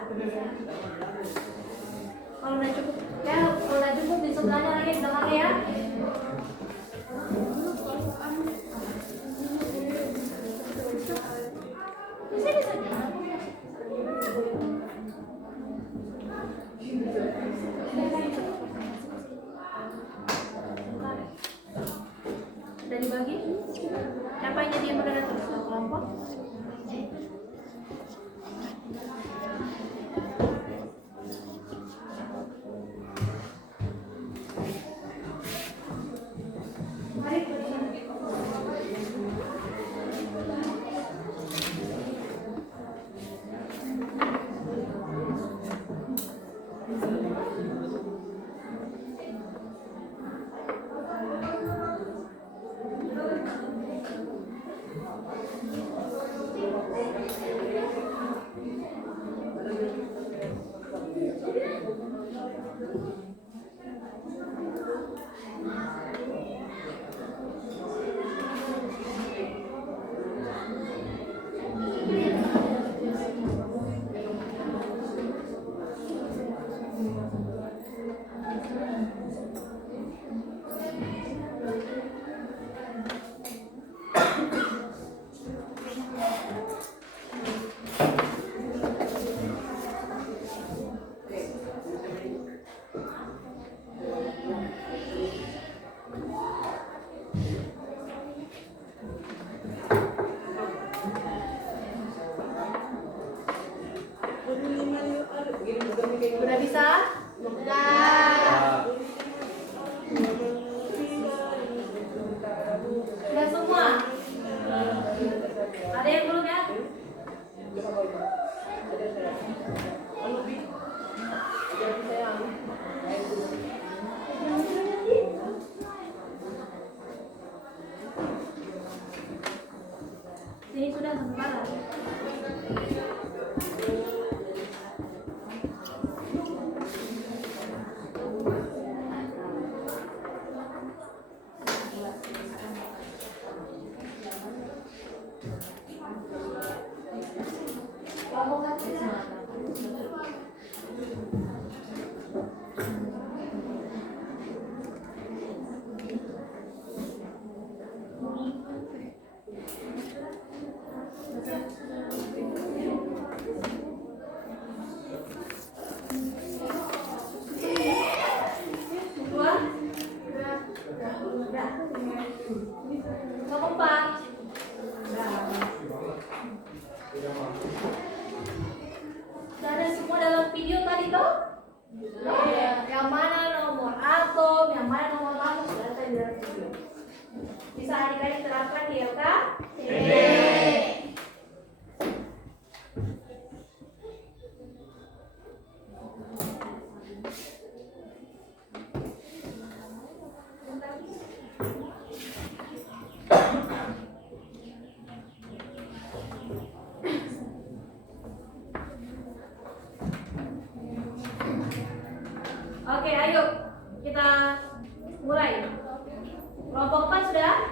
Kalau udah cukup ya, kalau udah cukup di sebelahnya lagi, belakangnya ya. Sini saja. Sudah dibagi? Siapa yang jadi moderator kelompok? Udah bisa? Udah. Udah semua? Ada yang belum ya? Sini sudah sementara. Sudah ada semua dalam video tadi toh? Yang mana nomor atom, yang mana nomor lambung sudah ada di dalam video. Bisa adik-adik terapkan di LKP. Ayo kita mulai. Kelompok 4 sudah?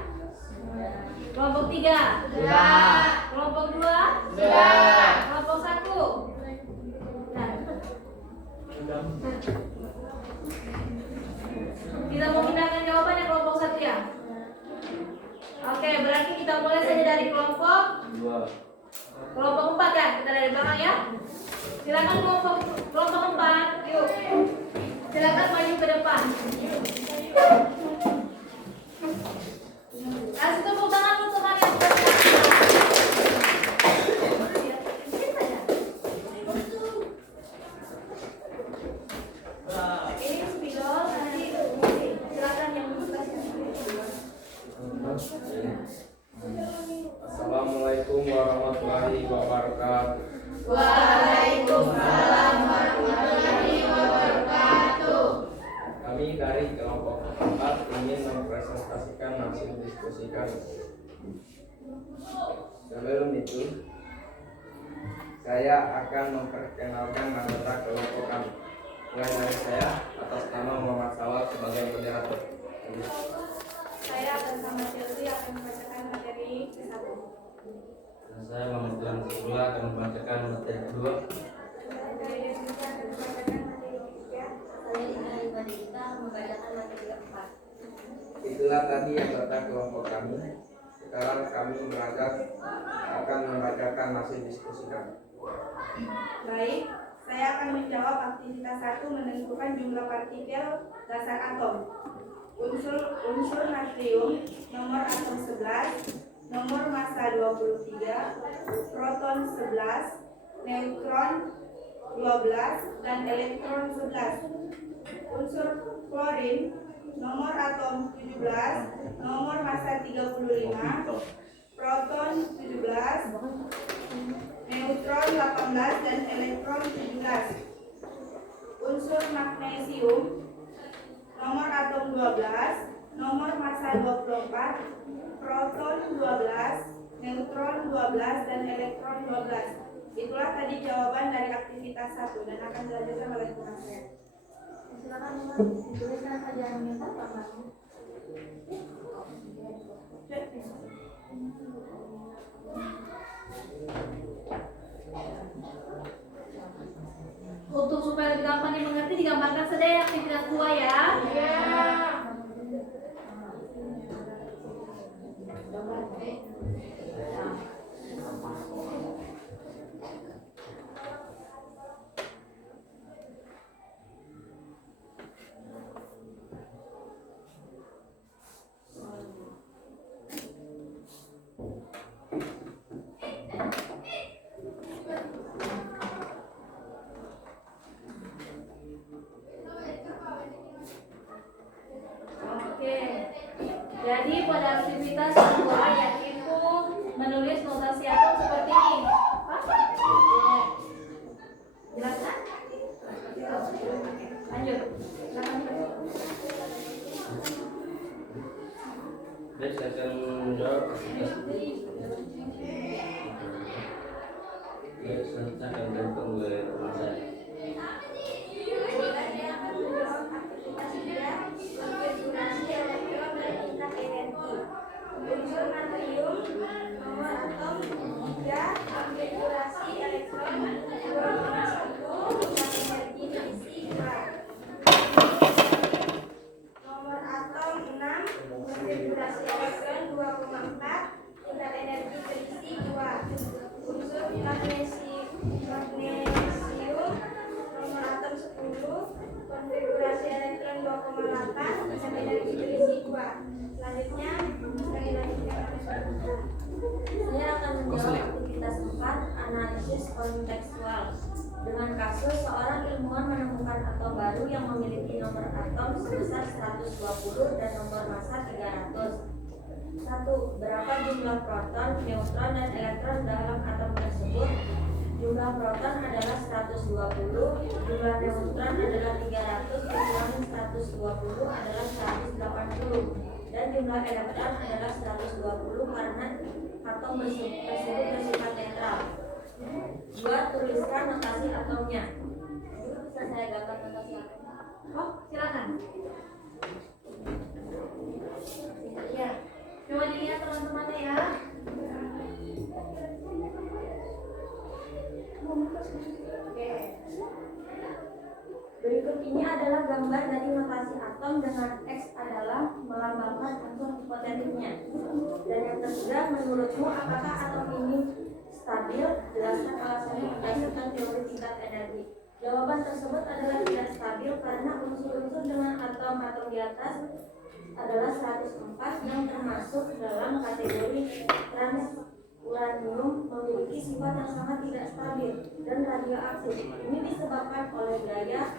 Kelompok 3? Sudah. Kelompok 2? Sudah. Kelompok 1? Nah. Kita mau pindahkan jawabannya kelompok 1 ya? Oke, berarti kita mulai saja dari kelompok 4 ya. Kita dari belakang ya. Silakan kelompok 4. Yuk. Silakan maju ke depan. Kasih tepuk tangan untuk teman yang sudah ini spidol nanti silakan yang Assalamualaikum warahmatullahi wabarakatuh. Waalaikumsalam warahmatullahi wabarakatuh. Kami dari kelompok 4 ingin mempresentasikan hasil diskusi kami. Sebelum itu, saya akan memperkenalkan anggota kelompok kami. Mulai dari saya atas nama Muhammad Sawal sebagai moderator. Saya atas nama Chelsea akan membacakan materi ke-1. Dan saya Muhammad Tuhan Sekolah akan membacakan materi kedua. Dari Indonesia akan membacakan materi ketiga. Saya dari Badita membacakan materi keempat. Itulah tadi anggota kelompok kami. Sekarang kami mengajak akan membacakan hasil diskusi kami. Baik, saya akan menjawab aktivitas 1 menentukan jumlah partikel dasar atom. Unsur natrium, nomor atom 11, nomor massa 23, proton 11, neutron 12, dan elektron 11. Unsur klorin, nomor atom 17, nomor massa 35, proton 17, neutron 18, dan elektron 17. Unsur magnesium, nomor atom 12, nomor massa 24, proton 12, neutron 12, dan elektron 12. Itulah tadi jawaban dari aktivitas 1 dan akan dilanjutkan oleh rekan saya. Silakan dituliskan saja yang minta Pak. Untuk supaya lebih gampang dimengerti, digambarkan saja ya aktivitas 2 ya. Oke. Jadi pada aktivitas 2 yaitu menulis notasi atom seperti ini. Apa? Jelas kan? Lanjut. Baik, saya akan menjawab aktivitas. Baik, saya akan gantung oleh teman saya. Saya akan menjawab aktivitas 3, konfigurasi elektron dan tingkat energi. Unsur natrium, nomor atom 3, konfigurasi elektron 2,1, tingkat energi berisi 2. Nomor atom 6, konfigurasi elektron 2,4, tingkat energi berisi 2. Unsur magnesium, nomor atom 10, konfigurasi elektron 2,8, tingkat energi berisi 2. Selanjutnya, akan dilanjutkan oleh Saudara. Saya akan menjawab aktivitas 4, analisis kontekstual. Dengan kasus seorang ilmuwan menemukan atom baru yang memiliki nomor atom sebesar 120 dan nomor massa 300. 1. Berapa jumlah proton, neutron, dan elektron dalam atom tersebut? Jumlah proton adalah 120, jumlah neutron adalah 300, dikurangi 120 adalah 180, dan jumlah elektron adalah 120 karena atom tersebut bersifat netral. 2. Tuliskan notasi atomnya. Bisa saya gambar notasi atomnya? Oh, silakan. Ya, coba dilihat teman-temannya ya. Oke. Berikut ini adalah gambar dari notasi atom dengan X adalah melambangkan unsur hipotetiknya. Dan yang ketiga, menurutmu apakah atom ini stabil? Jelaskan alasannya berdasarkan teori tingkat energi. Jawaban tersebut adalah tidak stabil karena unsur-unsur dengan atom-atom di atas adalah 104 yang termasuk dalam kategori uranium memiliki sifat yang sangat tidak stabil dan radioaktif. Ini disebabkan oleh gaya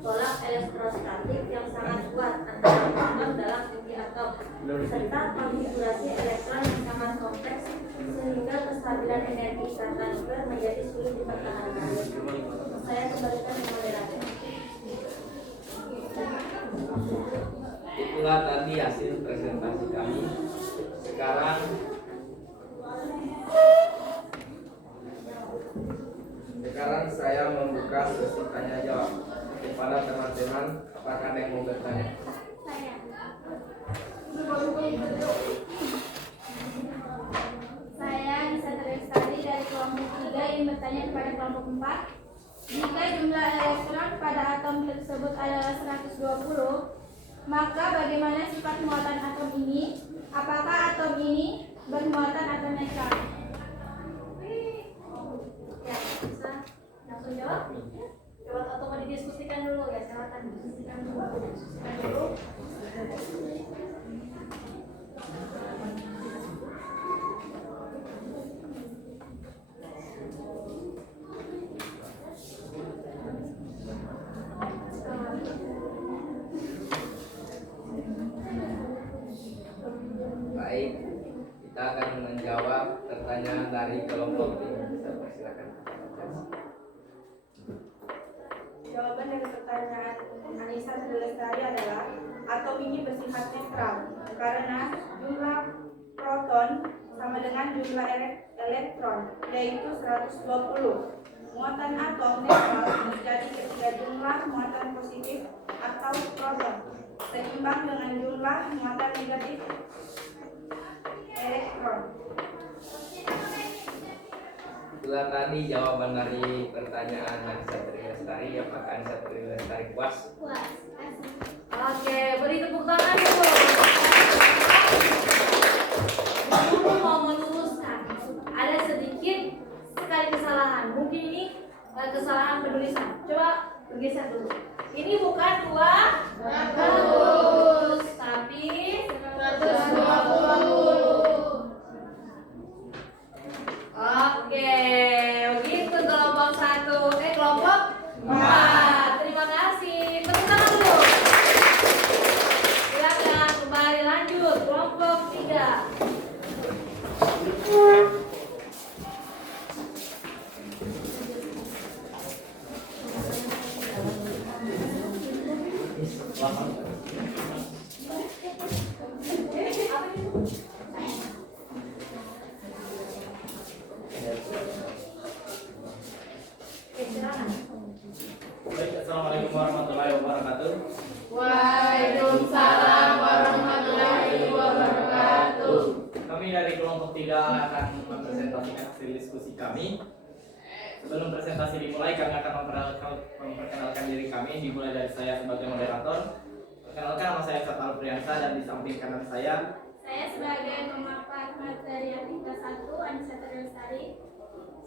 tolak elektrostatik yang sangat kuat antara atom dalam inti atom serta konfigurasi elektron yang sangat kompleks sehingga kestabilan energi ikatan nuklir menjadi sulit dipertahankan. Saya kembalikan ke moderator. Itulah tadi hasil presentasi kami. Sekarang saya membuka sesi tanya jawab kepada teman-teman. Apakah ada yang mau bertanya? Saya Nisa Terestari dari kelompok 3 ingin bertanya kepada kelompok 4. Jika jumlah elektron pada atom tersebut adalah 120, maka bagaimana sifat muatan atom ini? Apakah atom ini bermuatan atau netral? Ya, bisa langsung jawab. Coba atau mau didiskusikan dulu ya, silakan didiskusikan dulu. Baik, kita akan menjawab pertanyaan dari kelompok ini. Bisa persilakan. Jawaban dari pertanyaan Anissa Lestari adalah atom ini bersifat netral karena jumlah proton sama dengan jumlah elektron, yaitu 120. Muatan atom netral terjadi ketika jumlah muatan positif atau proton seimbang dengan jumlah muatan negatif elektron. Itulah tadi jawaban dari pertanyaan Anissa Lestari. Apakah Anissa Lestari puas? Oke, beri tepuk tangan dulu. Aku mau meluruskan, ada sedikit sekali kesalahan. Mungkin ini kesalahan penulisan. Coba bergeser dulu. Ini bukan 200, tapi 120. Oke, begitu kelompok 1. Kelompok 4. Terima kasih. Tepuk tangan dulu. Silakan kembali lanjut kelompok 3. Baik, assalamualaikum warahmatullahi wabarakatuh. Waalaikumsalam warahmatullahi wabarakatuh. Kami dari kelompok 3 akan mempresentasikan hasil diskusi kami. Sebelum presentasi dimulai, kami akan memperkenalkan diri kami. Dimulai dari saya sebagai moderator. Perkenalkan, nama saya Satal Priyansa dan di samping kanan saya sebagai pemaparan materi aktivitas 1, Anissa Lestari.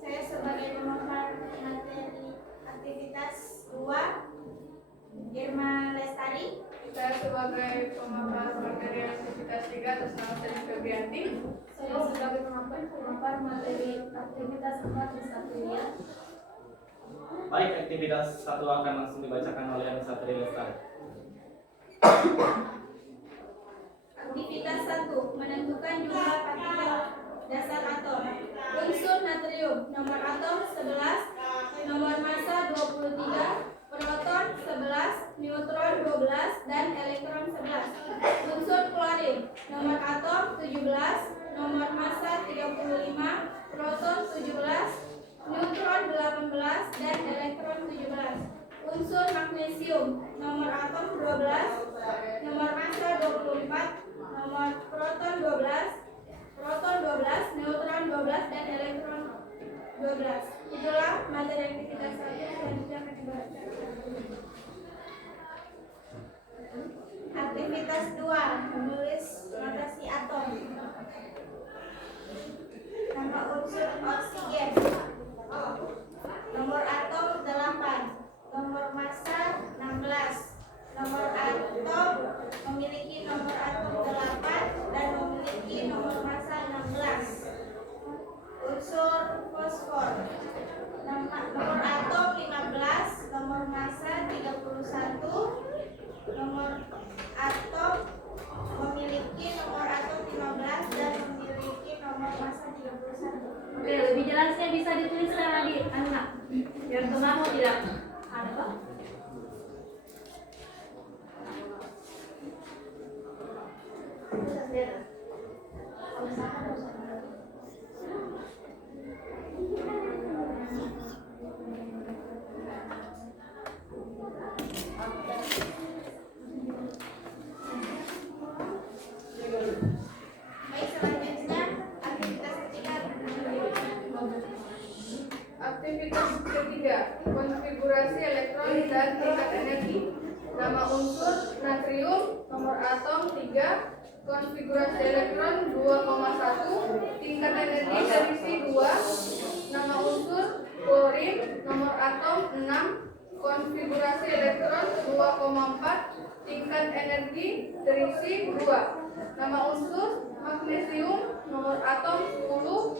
Saya sebagai pemaparan materi aktivitas 2, Irma Lestari. Saya sebagai pemaparan materi aktivitas 3 atas nama saya Febrianti. Saya sebagai pemapar materi aktivitas 4 Nisa Priya. Baik, aktivitas 1 akan langsung dibacakan oleh Anissa Lestari. Aktivitas 1. Menentukan jumlah partikel dasar atom. Unsur natrium, nomor atom 11, nomor massa 23, proton 11, neutron 12, dan elektron 11. Unsur klorin, nomor atom 17, nomor massa 35, proton 17, neutron 18, dan elektron 17. unsur magnesium, nomor atom 12, nomor massa 24, nomor proton 12, neutron 12, dan elektron 12. Itulah materi aktivitas 1. Selanjutnya akan dibacakan. Aktivitas 2, menulis notasi atom. Nama unsur oksigen. Nomor atom 8, nomor massa 16. Nomor atom memiliki nomor atom 8 dan memiliki nomor massa 16. Unsur fosfor. Nomor atom 15, nomor massa 31. Nomor atom memiliki nomor atom 15 dan memiliki nomor massa 31. Oke, lebih jelasnya bisa dituliskan lagi anak. Biar teman mau tidak ada Pak? Baik, selanjutnya aktivitas ketiga. Aktivitas ketiga, konfigurasi elektron dan tingkat energi. Nama unsur natrium, nomor atom 3, konfigurasi elektron 2,1, tingkat energi terisi 2. Nama unsur klorin, nomor atom 6, konfigurasi elektron 2,4, tingkat energi terisi 2. Nama unsur magnesium, nomor atom 10,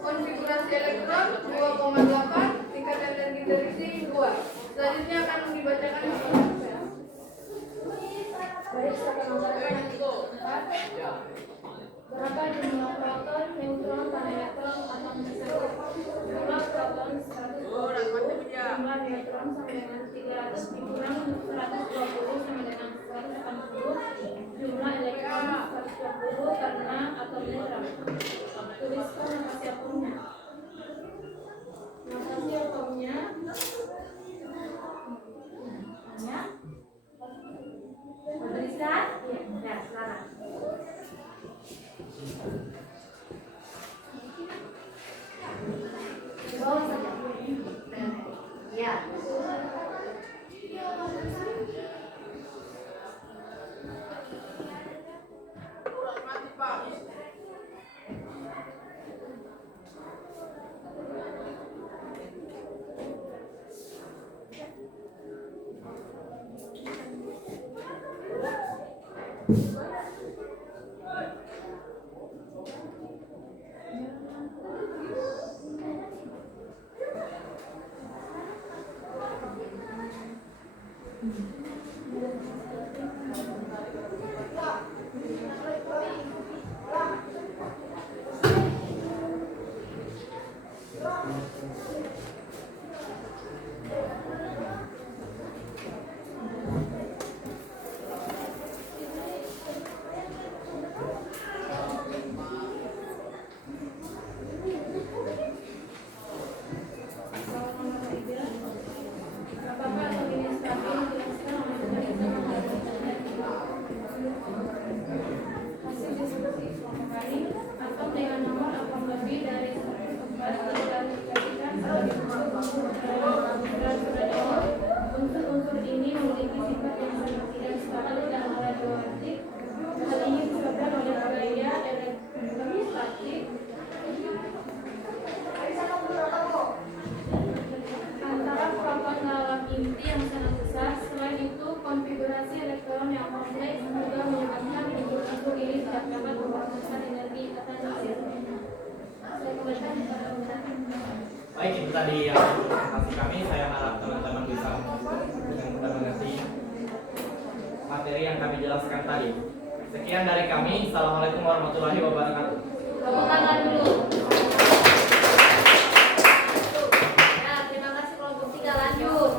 konfigurasi elektron 2,8, tingkat energi terisi 2. Selanjutnya akan dibacakan Berapa jumlah proton, neutron, dan elektron atom tersebut? Jumlah proton 120, jumlah neutron sama dengan 300 dikurang 120 sama dengan 180, jumlah elektron 120 karena atom netral. Tuliskan notasi atomnya. Notasi atomnya Tuliskan? Iya, ya, sekarang. Di bawah saja. Ya. Unsur-unsur ini memiliki sifat yang sangat tidak stabil dan radioaktif. Hal ini disebabkan oleh gaya elektrostatik antara proton dalam inti yang sangat besar. Selain itu, konfigurasi elektron yang kompleks juga menyebabkan unsur ini tidak dapat memproses energi atas hasil. Saya kembalikan kepada Baik, itu tadi yang presentasi kami. Saya harap teman-teman bisa dengan mudah mengerti materi yang kami jelaskan tadi. Sekian dari kami. Assalamualaikum warahmatullahi wabarakatuh. Tepuk tangan dulu. Ya, terima kasih kelompok 3, lanjut.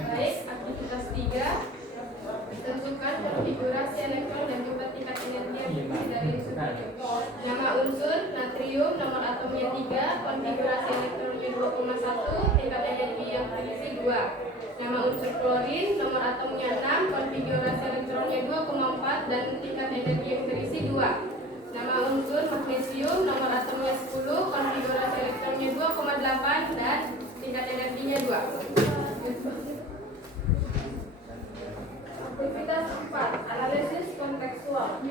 Baik, aktivitas 3. Tentukan konfigurasi elektron dan jumlah tingkat energi yang diisi dari unsur tersebut. Nama unsur natrium, nomor atomnya 3, konfigurasi elektronnya 2,1, tingkat energi yang terisi 2. Nama unsur klorin, nomor atomnya 6, konfigurasi elektronnya 2,4 dan tingkat energi yang terisi 2. Nama unsur magnesium, nomor atomnya 10, konfigurasi elektronnya 2,8 dan tingkat energinya 2. Aktivitas 4. Analisis kontekstual.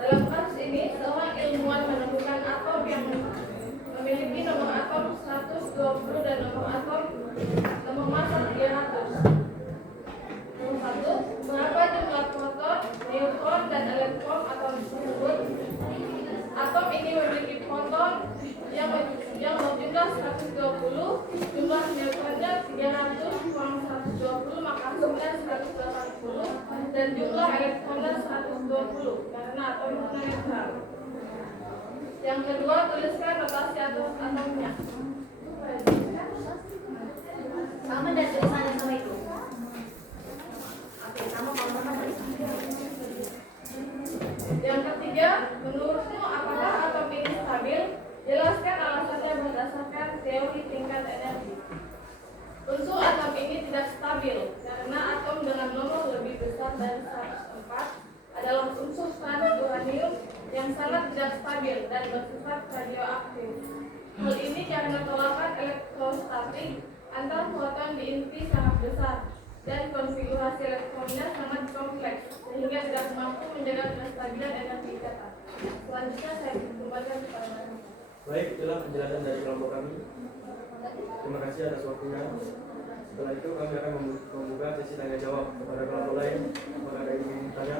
Dalam kasus ini, seorang ilmuwan menemukan atom yang memiliki nomor atom 120 dan nomor massa 300. Nomor 1. Mengapa jumlah proton, neutron, dan elektron atom tersebut? Atom ini memiliki proton yang berjumlah 120, jumlah neutronnya 300 kurang 120 maka hasilnya 180, dan jumlah elektronnya 120 karena atom itu netral. Yang kedua, tuliskan notasi atomnya. Sama dan tulisannya sama itu. Oke, sama kalau Yang ketiga, menurutmu apakah atom ini stabil? Jelaskan alasannya berdasarkan teori tingkat energi. Unsur atom ini tidak stabil karena atom dengan nomor lebih besar dari 104 adalah unsur standar uranium yang sangat tidak stabil dan bersifat radioaktif. Hal ini karena tolakan elektrostatik antar proton di inti sangat besar dan konfigurasi elektronnya sangat kompleks sehingga tidak mampu menjaga kestabilan energi ikatan. Selanjutnya saya kembalikan kepada Baik, itulah penjelasan dari kelompok kami. Terima kasih atas waktunya. Setelah itu kami akan membuka sesi tanya jawab kepada kelompok lain. Apakah ada yang ingin bertanya?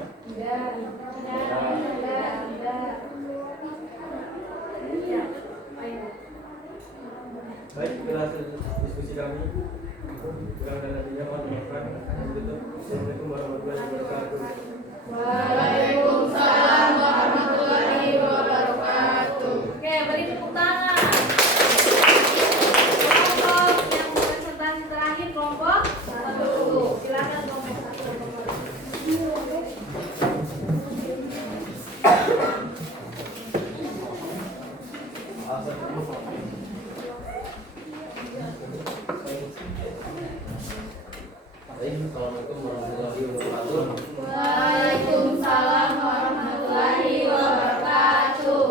Baik, itulah diskusi kami. Kurang dan nantinya mohon dimaafkan. Assalamualaikum warahmatullahi wabarakatuh. Waalaikumsalam warahmatullahi wabarakatuh. Oke, beri tepuk tangan. Kelompok yang presentasi terakhir kelompok 1. Silakan kelompok 1. Assalamualaikum warahmatullahi wabarakatuh. Waalaikumsalam warahmatullahi wabarakatuh.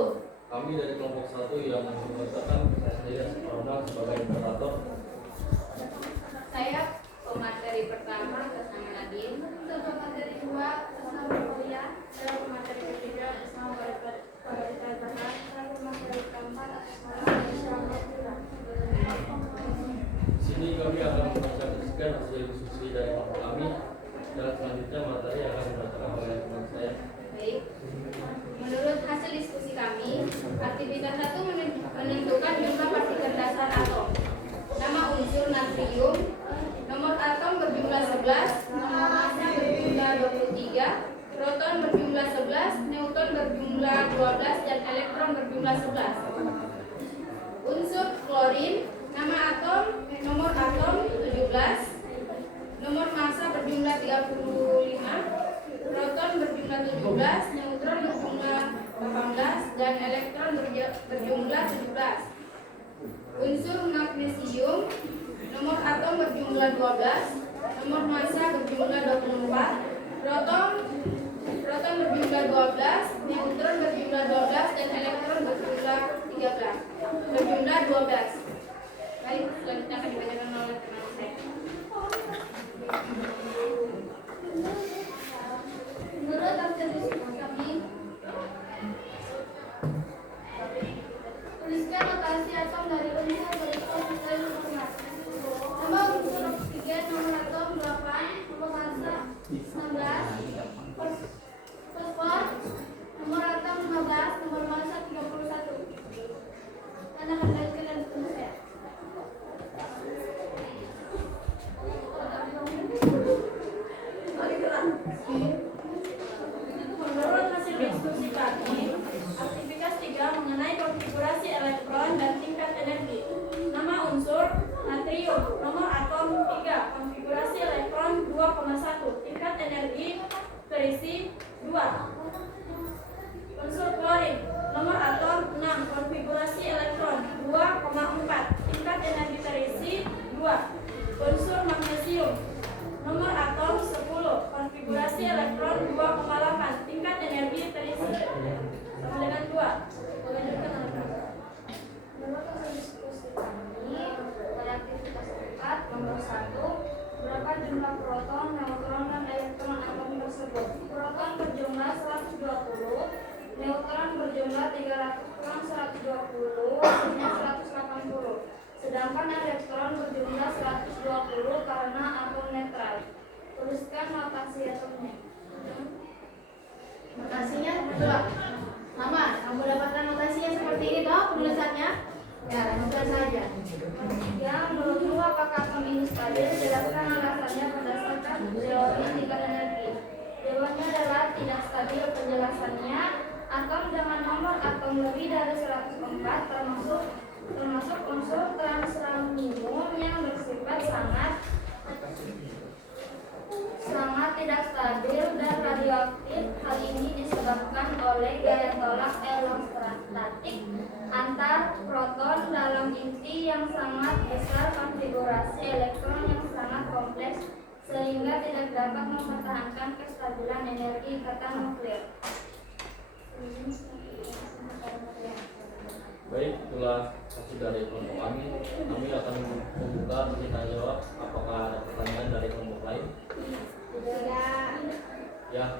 Kami dari kelompok 1 yang mengatakan saya seorang sebagai moderator. Saya pemateri pertama bersama Nadine, pemateri 2 bersama Maria, saya pemateri ketiga bersama Barita Zahra, saya pemateri keempat bersama Syamila. Di sini kami akan mempresentasikan hasil diskusi dari kelompok kami. Dan selanjutnya materi akan dibacakan oleh teman saya. Baik. Menurut hasil diskusi kami, aktivitas 1 menentukan jumlah partikel dasar atom. Nama unsur natrium, nomor atom berjumlah 11, nomor massa berjumlah 23, proton berjumlah 11, neutron berjumlah 12, dan elektron berjumlah 11. Unsur klorin, nama atom, nomor atom 17, nomor massa berjumlah 35, proton berjumlah 17, neutron berjumlah 18, dan elektron berjumlah 17. Unsur magnesium, nomor atom berjumlah 12, nomor massa berjumlah 24, proton berjumlah 12, neutron berjumlah 12, dan elektron berjumlah 12. Baik, selanjutnya akan dibacakan oleh teman saya. Menurut hasil diskusi kami, tuliskan notasi atom dari unsur berupa sesuai format. Nama unsur oksigen, nomor atom 8, nomor massa 16, fosfor, nomor atom 15, nomor massa 31. Dan akan dilanjutkan dari teman saya. Unsur klorin. Nomor atom 6. Konfigurasi elektron 2,4. Tingkat energi terisi 2. Unsur magnesium. Nomor atom 10. Konfigurasi elektron 2,8. Tingkat energi terisi sama dengan 2. Lanjutkan anak-anak. Menurut hasil diskusi kami, pada aktivitas 4, nomor 1, berapa jumlah proton, neutron, dan elektron atom tersebut? Proton berjumlah 120, neutron berjumlah 300 kurang 120, hasilnya 180. Sedangkan elektron berjumlah 120 karena atom netral. Tuliskan notasi atomnya. Notasinya betul. Mama, kamu dapatkan notasinya seperti ini toh penulisannya? Ya, lakukan saja. Ya, menurutmu apakah atom ini stabil? Jelaskan alasannya berdasarkan teori tingkat energi. Jawabannya adalah tidak stabil. Penjelasannya, atom dengan nomor atom lebih dari 104 termasuk unsur transranium yang bersifat sangat tidak stabil dan radioaktif. Hal ini disebabkan oleh gaya tolak elektrostatik antar proton dalam inti yang sangat besar, konfigurasi elektron yang sangat kompleks sehingga tidak dapat mempertahankan kestabilan energi ikatan nuklir. Baik, itulah hasil dari kelompok kami. Kami akan membuka tanya jawab. Apakah ada pertanyaan dari kelompok lain? Ya.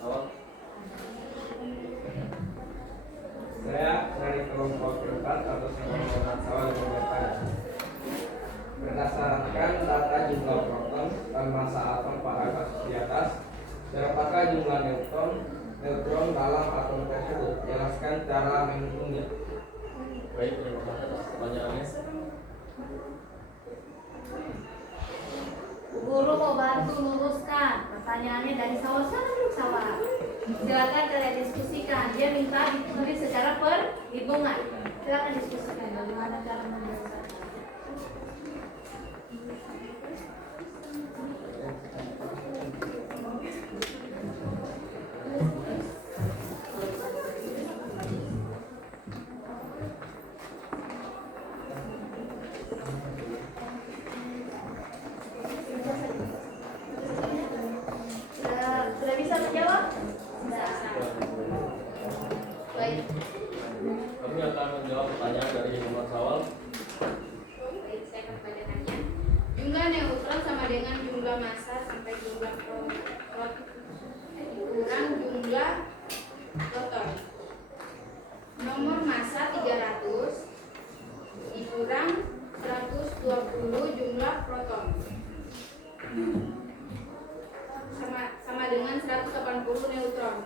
Awal. Saya dari kelompok 4 atas nama Muhammad Sawal bertanya. Berdasarkan data jumlah proton dan massa atom pada kasus di atas, berapakah jumlah neutron dalam atom tersebut? Jelaskan cara menghitungnya. Baik, terima kasih atas pertanyaannya. Guru mau bantu luruskan pertanyaannya dari Sawal. Silakan kalian diskusikan. Dia minta ditulis secara perhitungan. Silakan diskusikan bagaimana cara menyelesaikan. Sudah bisa menjawab? Baik. Kami akan menjawab pertanyaan dari Muhammad Sawal. Baik, saya akan bacakannya. Jumlah neutron sama dengan jumlah massa sampai jumlah proton kurang jumlah proton. Nomor massa 300 dikurang 120 jumlah proton. Sama dengan 180 neutron.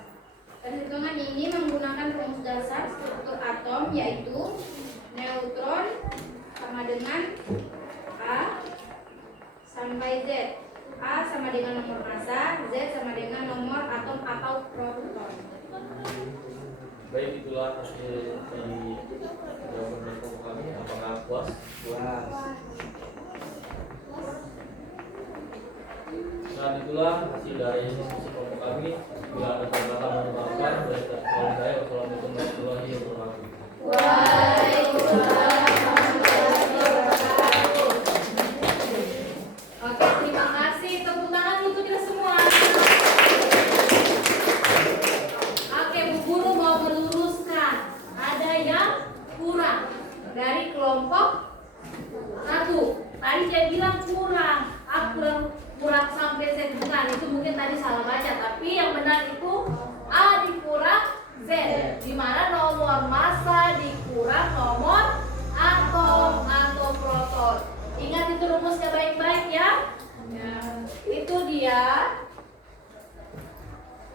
Perhitungan ini menggunakan rumus dasar struktur atom, yaitu neutron sama dengan A sampai Z. A sama dengan nomor massa, Z sama dengan nomor atom atau proton. Baik, itulah hasil dari jawaban dari kelompok kami. Apakah puas? Puas. Nah, itulah hasil dari diskusi kelompok kami. Bila ada kata-kata mohon maafkan. Dari saya, wassalamualaikum warahmatullahi wabarakatuh. Oke, terima kasih. Tepuk tangan untuk kita semua. Oke, Bu Guru mau meluruskan. Ada yang kurang dari kelompok 1. Tadi saya bilang kurang. Kurang sampai Z. Bukan, itu mungkin tadi salah baca. Tapi yang benar itu A dikurang Z, di mana nomor massa dikurang nomor atom atau proton. Ingat itu rumusnya baik-baik ya. Itu dia.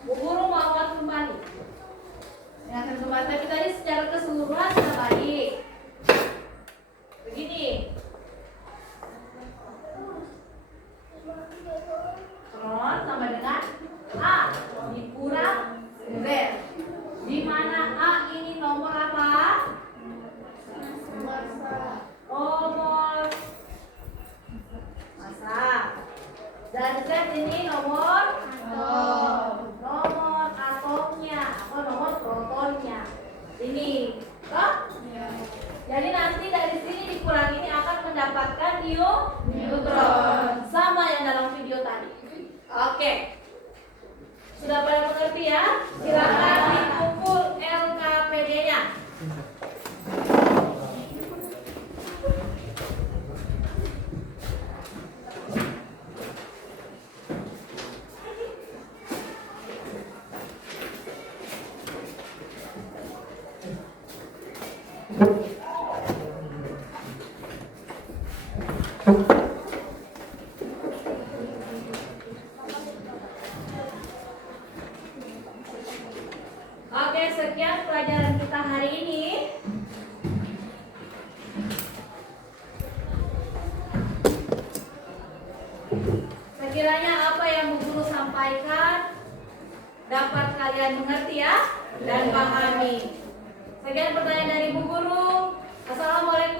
Bu Guru mau awal kembali. Ingatkan kembali, tapi tadi secara keseluruhan sudah baik. Begini. Neutron sama dengan A dikurang Z, di mana A ini nomor apa? Nomor massa. Dan Z ini nomor atom. Ini. Toh? Jadi nanti dari sini dikurangi ini akan mendapatkan neutron. Sama yang dalam video tadi. Oke. Sudah pada mengerti ya? Silakan dikumpul LKPD-nya. Oke, sekian pelajaran kita hari ini. Sekiranya apa yang Bu Guru sampaikan dapat kalian mengerti ya dan pahami. Sekian pertanyaan dari Bu Guru. Assalamualaikum.